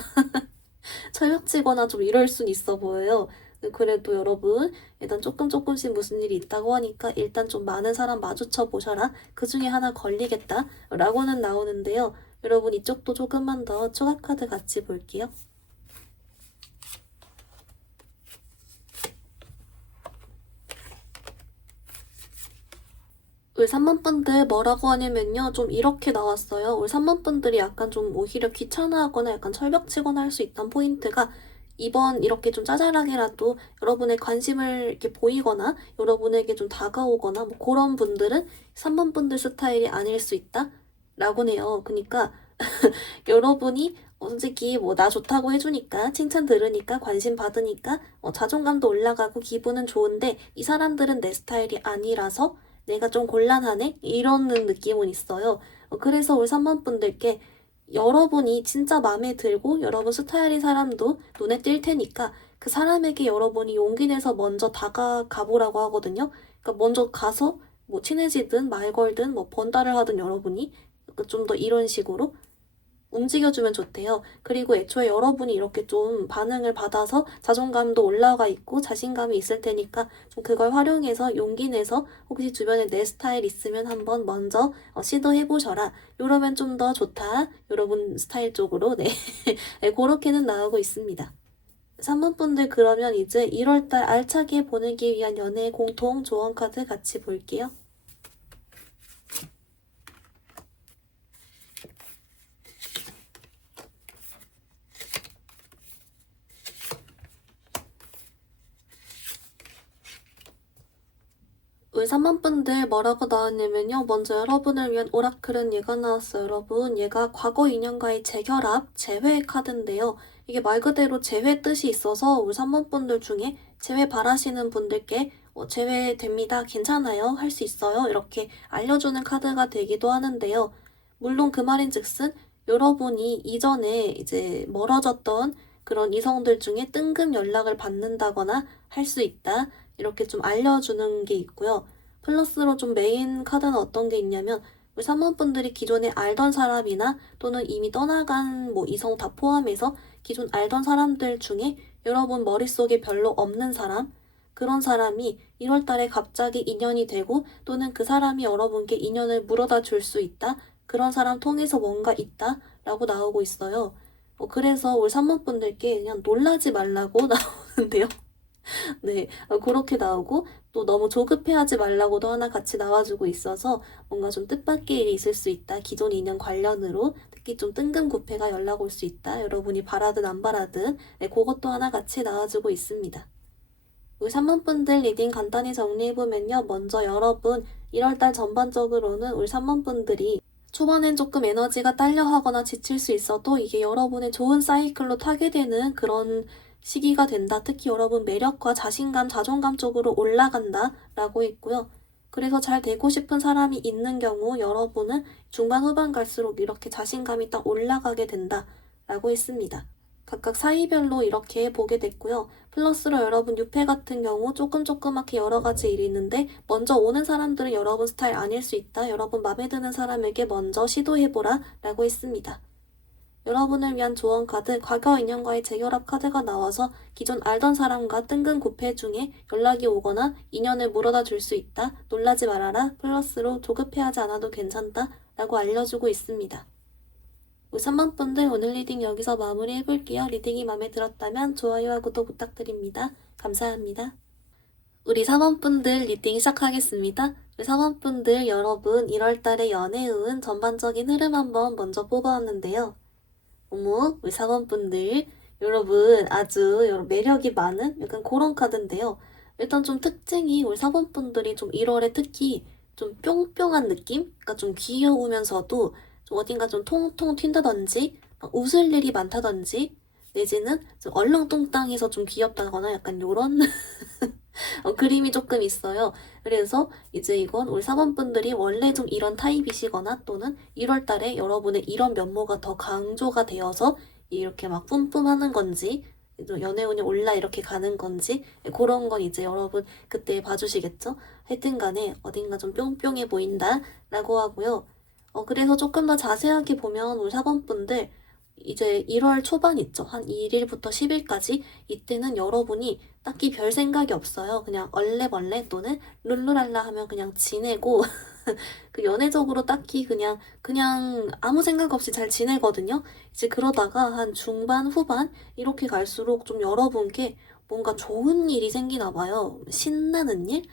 철벽치거나 좀 이럴 순 있어 보여요. 그래도 여러분 일단 조금씩 무슨 일이 있다고 하니까 일단 좀 많은 사람 마주쳐 보셔라. 그 중에 하나 걸리겠다 라고는 나오는데요. 여러분 이쪽도 조금만 더 추가 카드 같이 볼게요. 우리 3번 분들 뭐라고 하냐면요. 좀 이렇게 나왔어요. 우리 3번 분들이 약간 좀 오히려 귀찮아하거나 약간 철벽치거나 할 수 있던 포인트가 이번 이렇게 좀 짜잘하게라도 여러분의 관심을 이렇게 보이거나 여러분에게 좀 다가오거나 뭐 그런 분들은 3번 분들 스타일이 아닐 수 있다? 라고 네요. 그러니까 여러분이 솔직히 뭐 나 좋다고 해주니까 칭찬 들으니까 관심 받으니까 자존감도 올라가고 기분은 좋은데 이 사람들은 내 스타일이 아니라서 내가 좀 곤란하네? 이런 느낌은 있어요. 그래서 우리 3번 분들께 여러분이 진짜 마음에 들고 여러분 스타일인 사람도 눈에 띌 테니까 그 사람에게 여러분이 용기 내서 먼저 다가가 보라고 하거든요. 그러니까 먼저 가서 뭐 친해지든 말 걸든 뭐 번다를 하든 여러분이 좀 더 이런 식으로 움직여주면 좋대요. 그리고 애초에 여러분이 이렇게 좀 반응을 받아서 자존감도 올라가 있고 자신감이 있을 테니까 좀 그걸 활용해서 용기 내서 혹시 주변에 내 스타일 있으면 한번 먼저 시도해보셔라. 이러면 좀 더 좋다. 여러분 스타일 쪽으로. 네. 네, 그렇게는 나오고 있습니다. 3번 분들 그러면 이제 1월달 알차게 보내기 위한 연애 공통 조언 카드 같이 볼게요. 우리 3번 분들 뭐라고 나왔냐면요. 먼저 여러분을 위한 오라클은 얘가 나왔어요. 여러분, 얘가 과거 인연과의 재결합, 재회 카드인데요. 이게 말 그대로 재회 뜻이 있어서 우리 3번 분들 중에 재회 바라시는 분들께 재회됩니다. 괜찮아요. 할 수 있어요. 이렇게 알려주는 카드가 되기도 하는데요. 물론 그 말인즉슨 여러분이 이전에 이제 멀어졌던 그런 이성들 중에 뜬금 연락을 받는다거나 할 수 있다. 이렇게 좀 알려주는 게 있고요. 플러스로 좀 메인 카드는 어떤 게 있냐면 우리 3번 분들이 기존에 알던 사람이나 또는 이미 떠나간 뭐 이성 다 포함해서 기존 알던 사람들 중에 여러분 머릿속에 별로 없는 사람, 그런 사람이 1월 달에 갑자기 인연이 되고 또는 그 사람이 여러분께 인연을 물어다 줄 수 있다. 그런 사람 통해서 뭔가 있다. 라고 나오고 있어요. 그래서 우리 3번 분들께 그냥 놀라지 말라고 나오는데요. 네, 그렇게 나오고 또 너무 조급해하지 말라고도 하나 같이 나와주고 있어서 뭔가 좀 뜻밖의 일이 있을 수 있다. 기존 인연 관련으로 특히 좀 뜬금구패가 연락 올 수 있다. 여러분이 바라든 안 바라든 네, 그것도 하나 같이 나와주고 있습니다. 우리 3번 분들 리딩 간단히 정리해보면요. 먼저 여러분 1월달 전반적으로는 우리 3번 분들이 초반엔 조금 에너지가 딸려 하거나 지칠 수 있어도 이게 여러분의 좋은 사이클로 타게 되는 그런 시기가 된다. 특히 여러분 매력과 자신감, 자존감 쪽으로 올라간다. 라고 있고요. 그래서 잘 되고 싶은 사람이 있는 경우 여러분은 중반 후반 갈수록 이렇게 자신감이 딱 올라가게 된다. 라고 했습니다. 각각 사이별로 이렇게 보게 됐고요. 플러스로 여러분 6회 같은 경우 조그맣게 여러 가지 일이 있는데 먼저 오는 사람들은 여러분 스타일 아닐 수 있다. 여러분 맘에 드는 사람에게 먼저 시도해보라 라고 했습니다. 여러분을 위한 조언 카드, 과거 인연과의 재결합 카드가 나와서 기존 알던 사람과 뜬금구패 중에 연락이 오거나 인연을 물어다 줄 수 있다. 놀라지 말아라. 플러스로 조급해하지 않아도 괜찮다. 라고 알려주고 있습니다. 우리 3번 분들 오늘 리딩 여기서 마무리해볼게요. 리딩이 마음에 들었다면 좋아요와 구독 부탁드립니다. 감사합니다. 우리 3번 분들 리딩 시작하겠습니다. 우리 3번 분들 여러분 1월달의 연애 운은 전반적인 흐름 한번 먼저 뽑아왔는데요. 어머, 우리 4번 분들 여러분 아주 매력이 많은 약간 그런 카드인데요. 일단 좀 특징이 우리 4번 분들이 좀 1월에 특히 좀 뿅뿅한 느낌? 그러니까 좀 귀여우면서도 좀 어딘가 좀 통통 튄다든지 막 웃을 일이 많다든지 내지는 좀 얼렁뚱땅해서 좀 귀엽다거나 약간 요런 그림이 조금 있어요. 그래서 이제 이건 우리 4번 분들이 원래 좀 이런 타입이시거나 또는 1월 달에 여러분의 이런 면모가 더 강조가 되어서 이렇게 막 뿜뿜하는 건지 연애운이 올라 이렇게 가는 건지 그런 건 이제 여러분 그때 봐주시겠죠? 하여튼 간에 어딘가 좀 뿅뿅해 보인다 라고 하고요. 그래서 조금 더 자세하게 보면 우리 4번 분들 이제 1월 초반 있죠. 한 1일부터 10일까지 이때는 여러분이 딱히 별 생각이 없어요. 그냥 얼레벌레 또는 룰루랄라 하면 그냥 지내고 그 연애적으로 딱히 그냥 아무 생각 없이 잘 지내거든요. 이제 그러다가 한 중반 후반 이렇게 갈수록 좀 여러분께 뭔가 좋은 일이 생기나 봐요. 신나는 일?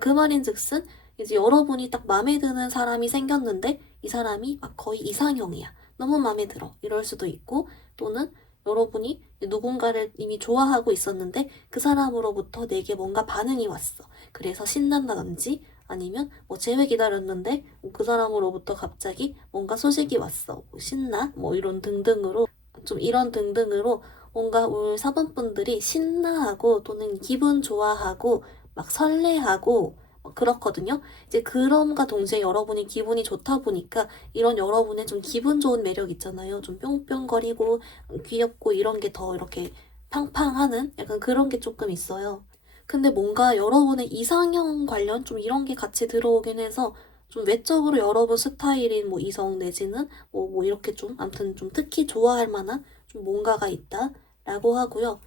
그 말인즉슨 이제 여러분이 딱 마음에 드는 사람이 생겼는데 이 사람이 막 거의 이상형이야. 너무 마음에 들어. 이럴 수도 있고 또는 여러분이 누군가를 이미 좋아하고 있었는데 그 사람으로부터 내게 뭔가 반응이 왔어. 그래서 신난다든지 아니면 뭐 재회 기다렸는데 그 사람으로부터 갑자기 뭔가 소식이 왔어. 뭐 신나? 뭐 이런 등등으로 좀 이런 등등으로 뭔가 우리 사번분들이 신나하고 또는 기분 좋아하고 막 설레하고 그렇거든요. 이제 그럼과 동시에 여러분이 기분이 좋다 보니까 이런 여러분의 좀 기분 좋은 매력 있잖아요. 좀 뿅뿅거리고 귀엽고 이런 게 더 이렇게 팡팡하는 약간 그런 게 조금 있어요. 근데 뭔가 여러분의 이상형 관련 좀 이런 게 같이 들어오긴 해서 좀 외적으로 여러분 스타일인 뭐 이성 내지는 뭐 이렇게 좀 아무튼 좀 특히 좋아할 만한 좀 뭔가가 있다라고 하고요.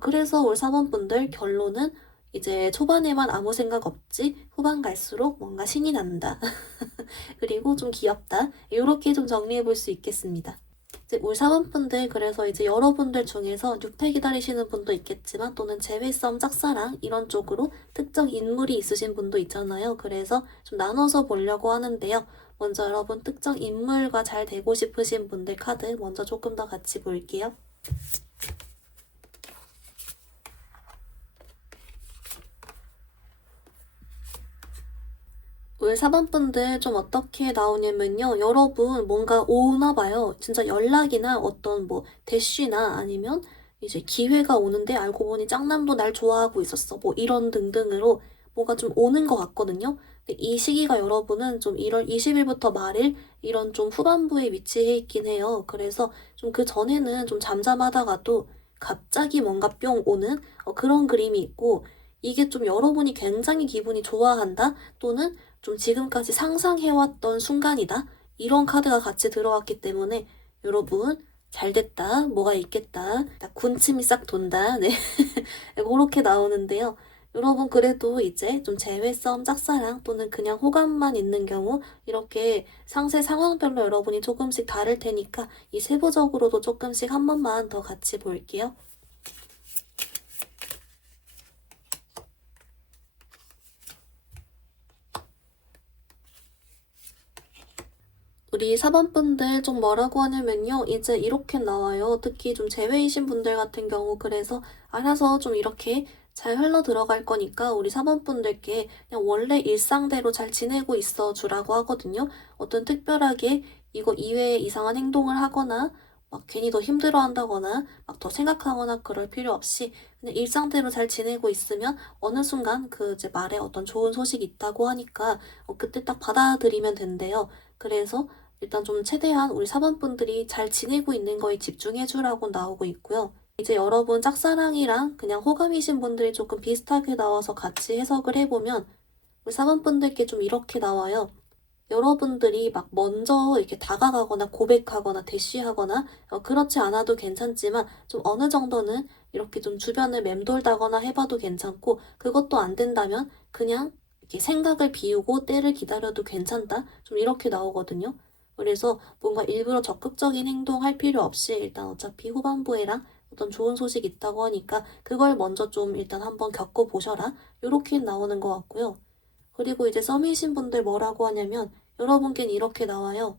그래서 올 4번분들 결론은 이제 초반에만 아무 생각 없지 후반 갈수록 뭔가 신이 난다. 그리고 좀 귀엽다. 이렇게 좀 정리해 볼 수 있겠습니다. 이제 올 4번분들 그래서 이제 여러분들 중에서 6패 기다리시는 분도 있겠지만 또는 재회썸 짝사랑 이런 쪽으로 특정 인물이 있으신 분도 있잖아요. 그래서 좀 나눠서 보려고 하는데요. 먼저 여러분 특정 인물과 잘 되고 싶으신 분들 카드 먼저 조금 더 같이 볼게요. 올 4번분들 좀 어떻게 나오냐면요. 여러분 뭔가 오나 봐요. 진짜 연락이나 어떤 뭐 대쉬나 아니면 이제 기회가 오는데 알고 보니 짱남도 날 좋아하고 있었어. 뭐 이런 등등으로 뭐가 좀 오는 것 같거든요. 근데 이 시기가 여러분은 좀 1월 20일부터 말일 이런 좀 후반부에 위치해 있긴 해요. 그래서 좀 그 전에는 좀 잠잠하다가도 갑자기 뭔가 뿅 오는 그런 그림이 있고 이게 좀 여러분이 굉장히 기분이 좋아한다 또는 좀 지금까지 상상해왔던 순간이다. 이런 카드가 같이 들어왔기 때문에 여러분 잘됐다. 뭐가 있겠다. 군침이 싹 돈다. 네. 그렇게 나오는데요. 여러분 그래도 이제 좀 재회썸, 짝사랑 또는 그냥 호감만 있는 경우 이렇게 상세 상황별로 여러분이 조금씩 다를 테니까 이 세부적으로도 조금씩 한 번만 더 같이 볼게요. 우리 4번분들 좀 뭐라고 하냐면요. 이제 이렇게 나와요. 특히 좀 제외이신 분들 같은 경우 그래서 알아서 좀 이렇게 잘 흘러 들어갈 거니까 우리 4번분들께 그냥 원래 일상대로 잘 지내고 있어 주라고 하거든요. 어떤 특별하게 이거 이외에 이상한 행동을 하거나 막 괜히 더 힘들어 한다거나 막 더 생각하거나 그럴 필요 없이 그냥 일상대로 잘 지내고 있으면 어느 순간 그 이제 말에 어떤 좋은 소식이 있다고 하니까 그때 딱 받아들이면 된대요. 그래서 일단 좀 최대한 우리 사번분들이 잘 지내고 있는 거에 집중해주라고 나오고 있고요. 이제 여러분 짝사랑이랑 그냥 호감이신 분들이 조금 비슷하게 나와서 같이 해석을 해보면 우리 사번분들께 좀 이렇게 나와요. 여러분들이 막 먼저 이렇게 다가가거나 고백하거나 대쉬하거나 그렇지 않아도 괜찮지만 좀 어느 정도는 이렇게 좀 주변을 맴돌다거나 해봐도 괜찮고 그것도 안 된다면 그냥 이렇게 생각을 비우고 때를 기다려도 괜찮다. 좀 이렇게 나오거든요. 그래서 뭔가 일부러 적극적인 행동할 필요 없이 일단 어차피 후반부에랑 어떤 좋은 소식 있다고 하니까 그걸 먼저 좀 일단 한번 겪어보셔라. 이렇게 나오는 것 같고요. 그리고 이제 썸이신 분들 뭐라고 하냐면 여러분께는 이렇게 나와요.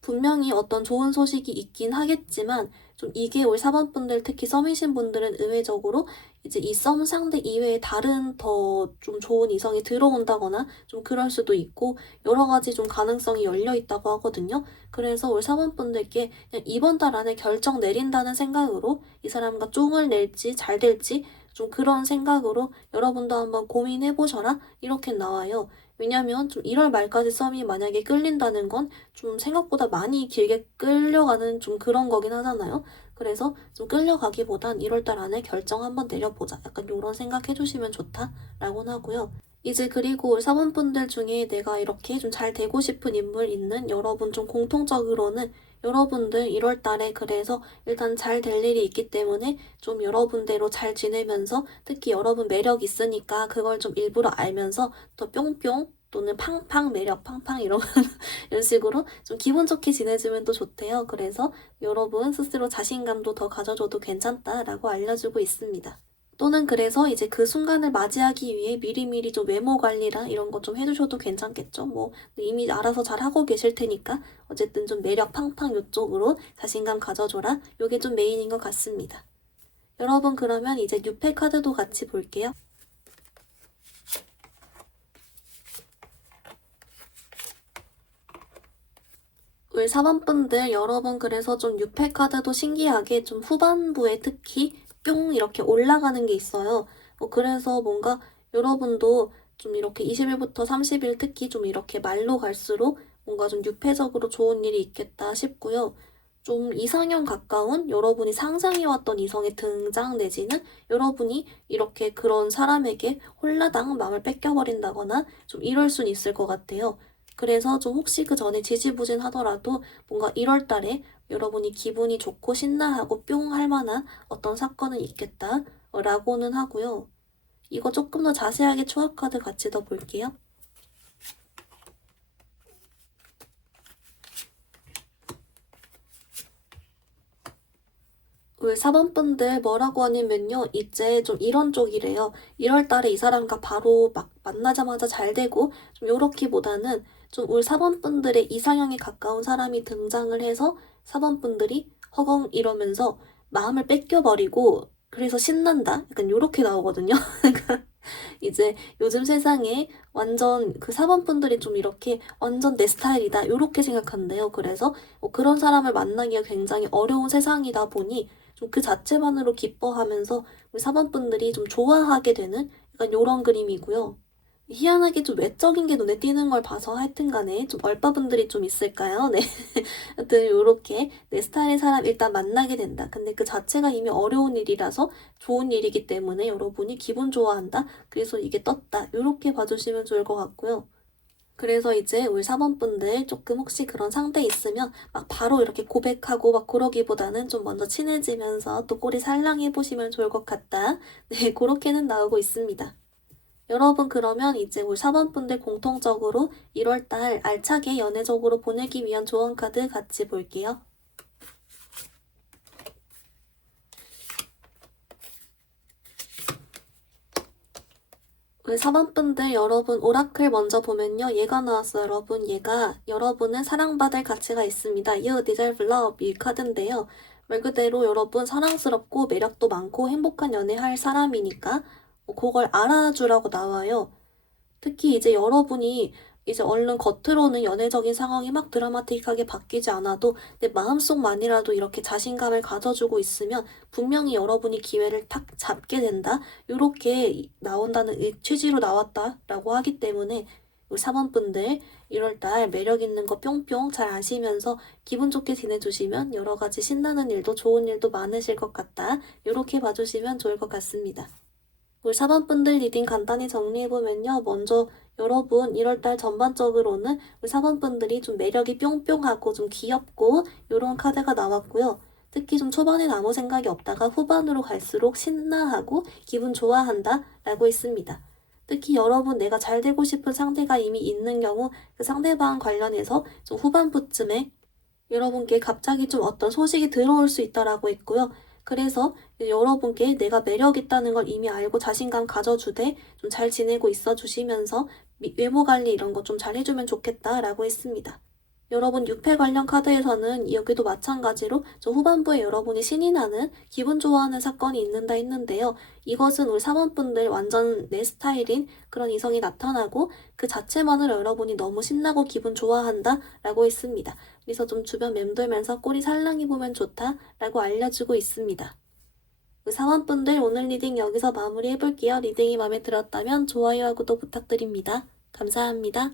분명히 어떤 좋은 소식이 있긴 하겠지만 좀 이게 올 4번분들 특히 썸이신 분들은 의외적으로 이제 이 썸 상대 이외에 다른 더 좀 좋은 이성이 들어온다거나 좀 그럴 수도 있고 여러 가지 좀 가능성이 열려 있다고 하거든요. 그래서 올 4번분들께 그냥 이번 달 안에 결정 내린다는 생각으로 이 사람과 쫑을 낼지 잘 될지 좀 그런 생각으로 여러분도 한번 고민해 보셔라 이렇게 나와요. 왜냐면 좀 1월 말까지 썸이 만약에 끌린다는 건 좀 생각보다 많이 길게 끌려가는 좀 그런 거긴 하잖아요. 그래서 좀 끌려가기보단 1월달 안에 결정 한번 내려보자. 약간 이런 생각 해주시면 좋다라고 하고요. 이제 그리고 우리 사원분들 중에 내가 이렇게 좀 잘 되고 싶은 인물 있는 여러분 좀 공통적으로는 여러분들 1월 달에 그래서 일단 잘 될 일이 있기 때문에 좀 여러분대로 잘 지내면서 특히 여러분 매력 있으니까 그걸 좀 일부러 알면서 더 뿅뿅 또는 팡팡 매력 팡팡 이런 이런 식으로 좀 기분 좋게 지내주면 또 좋대요. 그래서 여러분 스스로 자신감도 더 가져줘도 괜찮다라고 알려주고 있습니다. 또는 그래서 이제 그 순간을 맞이하기 위해 미리미리 좀 외모 관리랑 이런 거 좀 해주셔도 괜찮겠죠. 뭐 이미 알아서 잘 하고 계실 테니까 어쨌든 좀 매력 팡팡 요쪽으로 자신감 가져줘라. 요게 좀 메인인 것 같습니다. 여러분 그러면 이제 뉴페 카드도 같이 볼게요. 울 4번분들 여러분 그래서 좀 뉴페 카드도 신기하게 좀 후반부에 특히 뿅 이렇게 올라가는 게 있어요. 그래서 뭔가 여러분도 좀 이렇게 20일부터 30일 특히 좀 이렇게 말로 갈수록 뭔가 좀 뉴페적으로 좋은 일이 있겠다 싶고요. 좀 이상형 가까운 여러분이 상상해왔던 이성의 등장 내지는 여러분이 이렇게 그런 사람에게 홀라당 마음을 뺏겨버린다거나 좀 이럴 순 있을 것 같아요. 그래서 좀 혹시 그 전에 지지부진하더라도 뭔가 1월 달에 여러분이 기분이 좋고 신나하고 뿅 할 만한 어떤 사건은 있겠다 라고는 하고요. 이거 조금 더 자세하게 추억 카드 같이 더 볼게요. 울 4번분들 뭐라고 하냐면요. 이제 좀 이런 쪽이래요. 1월 달에 이 사람과 바로 막 만나자마자 잘 되고 좀 요렇기보다는 좀 울 4번분들의 이상형에 가까운 사람이 등장을 해서 4번분들이 허걱 이러면서 마음을 뺏겨버리고 그래서 신난다? 약간 요렇게 나오거든요. 그러니까 이제 요즘 세상에 완전 그 4번분들이 좀 이렇게 완전 내 스타일이다 요렇게 생각한대요. 그래서 그런 사람을 만나기가 굉장히 어려운 세상이다 보니 좀 그 자체만으로 기뻐하면서 우리 4번분들이 좀 좋아하게 되는 약간 요런 그림이고요. 희한하게 좀 외적인 게 눈에 띄는 걸 봐서 하여튼 간에 좀 얼빠분들이 좀 있을까요? 네. 하여튼 요렇게 내 스타일의 사람 일단 만나게 된다. 근데 그 자체가 이미 어려운 일이라서 좋은 일이기 때문에 여러분이 기분 좋아한다. 그래서 이게 떴다. 요렇게 봐주시면 좋을 것 같고요. 그래서 이제 우리 4번분들 조금 혹시 그런 상대 있으면 막 바로 이렇게 고백하고 막 그러기보다는 좀 먼저 친해지면서 또 꼬리 살랑해 보시면 좋을 것 같다. 네, 그렇게는 나오고 있습니다. 여러분 그러면 이제 우리 4번분들 공통적으로 1월달 알차게 연애적으로 보내기 위한 조언 카드 같이 볼게요. 우리 4번분들 여러분 오라클 먼저 보면요. 얘가 나왔어요. 여러분 얘가 여러분은 사랑받을 가치가 있습니다. You deserve love 이 카드인데요. 말 그대로 여러분 사랑스럽고 매력도 많고 행복한 연애할 사람이니까 그걸 알아주라고 나와요. 특히 이제 여러분이 이제 얼른 겉으로는 연애적인 상황이 막 드라마틱하게 바뀌지 않아도 내 마음속만이라도 이렇게 자신감을 가져주고 있으면 분명히 여러분이 기회를 탁 잡게 된다. 이렇게 나온다는 취지로 나왔다라고 하기 때문에 우리 4번분들 1월달 매력 있는 거 뿅뿅 잘 아시면서 기분 좋게 지내주시면 여러 가지 신나는 일도 좋은 일도 많으실 것 같다. 이렇게 봐주시면 좋을 것 같습니다. 우리 4번분들 리딩 간단히 정리해보면요. 먼저 여러분 1월달 전반적으로는 우리 4번분들이 좀 매력이 뿅뿅하고 좀 귀엽고 이런 카드가 나왔고요. 특히 좀 초반엔 아무 생각이 없다가 후반으로 갈수록 신나하고 기분 좋아한다 라고 있습니다. 특히 여러분 내가 잘 되고 싶은 상대가 이미 있는 경우 그 상대방 관련해서 좀 후반부쯤에 여러분께 갑자기 좀 어떤 소식이 들어올 수 있다라고 했고요. 그래서 여러분께 내가 매력 있다는 걸 이미 알고 자신감 가져주되 좀 잘 지내고 있어 주시면서 외모 관리 이런 거 좀 잘 해주면 좋겠다라고 했습니다. 여러분 6패 관련 카드에서는 여기도 마찬가지로 저 후반부에 여러분이 신이 나는 기분 좋아하는 사건이 있는다 했는데요. 이것은 우리 3번분들 완전 내 스타일인 그런 이성이 나타나고 그 자체만으로 여러분이 너무 신나고 기분 좋아한다 라고 했습니다. 그래서 좀 주변 맴돌면서 꼬리 살랑이 보면 좋다 라고 알려주고 있습니다. 우리 4번분들 오늘 리딩 여기서 마무리 해볼게요. 리딩이 마음에 들었다면 좋아요와 구독 부탁드립니다. 감사합니다.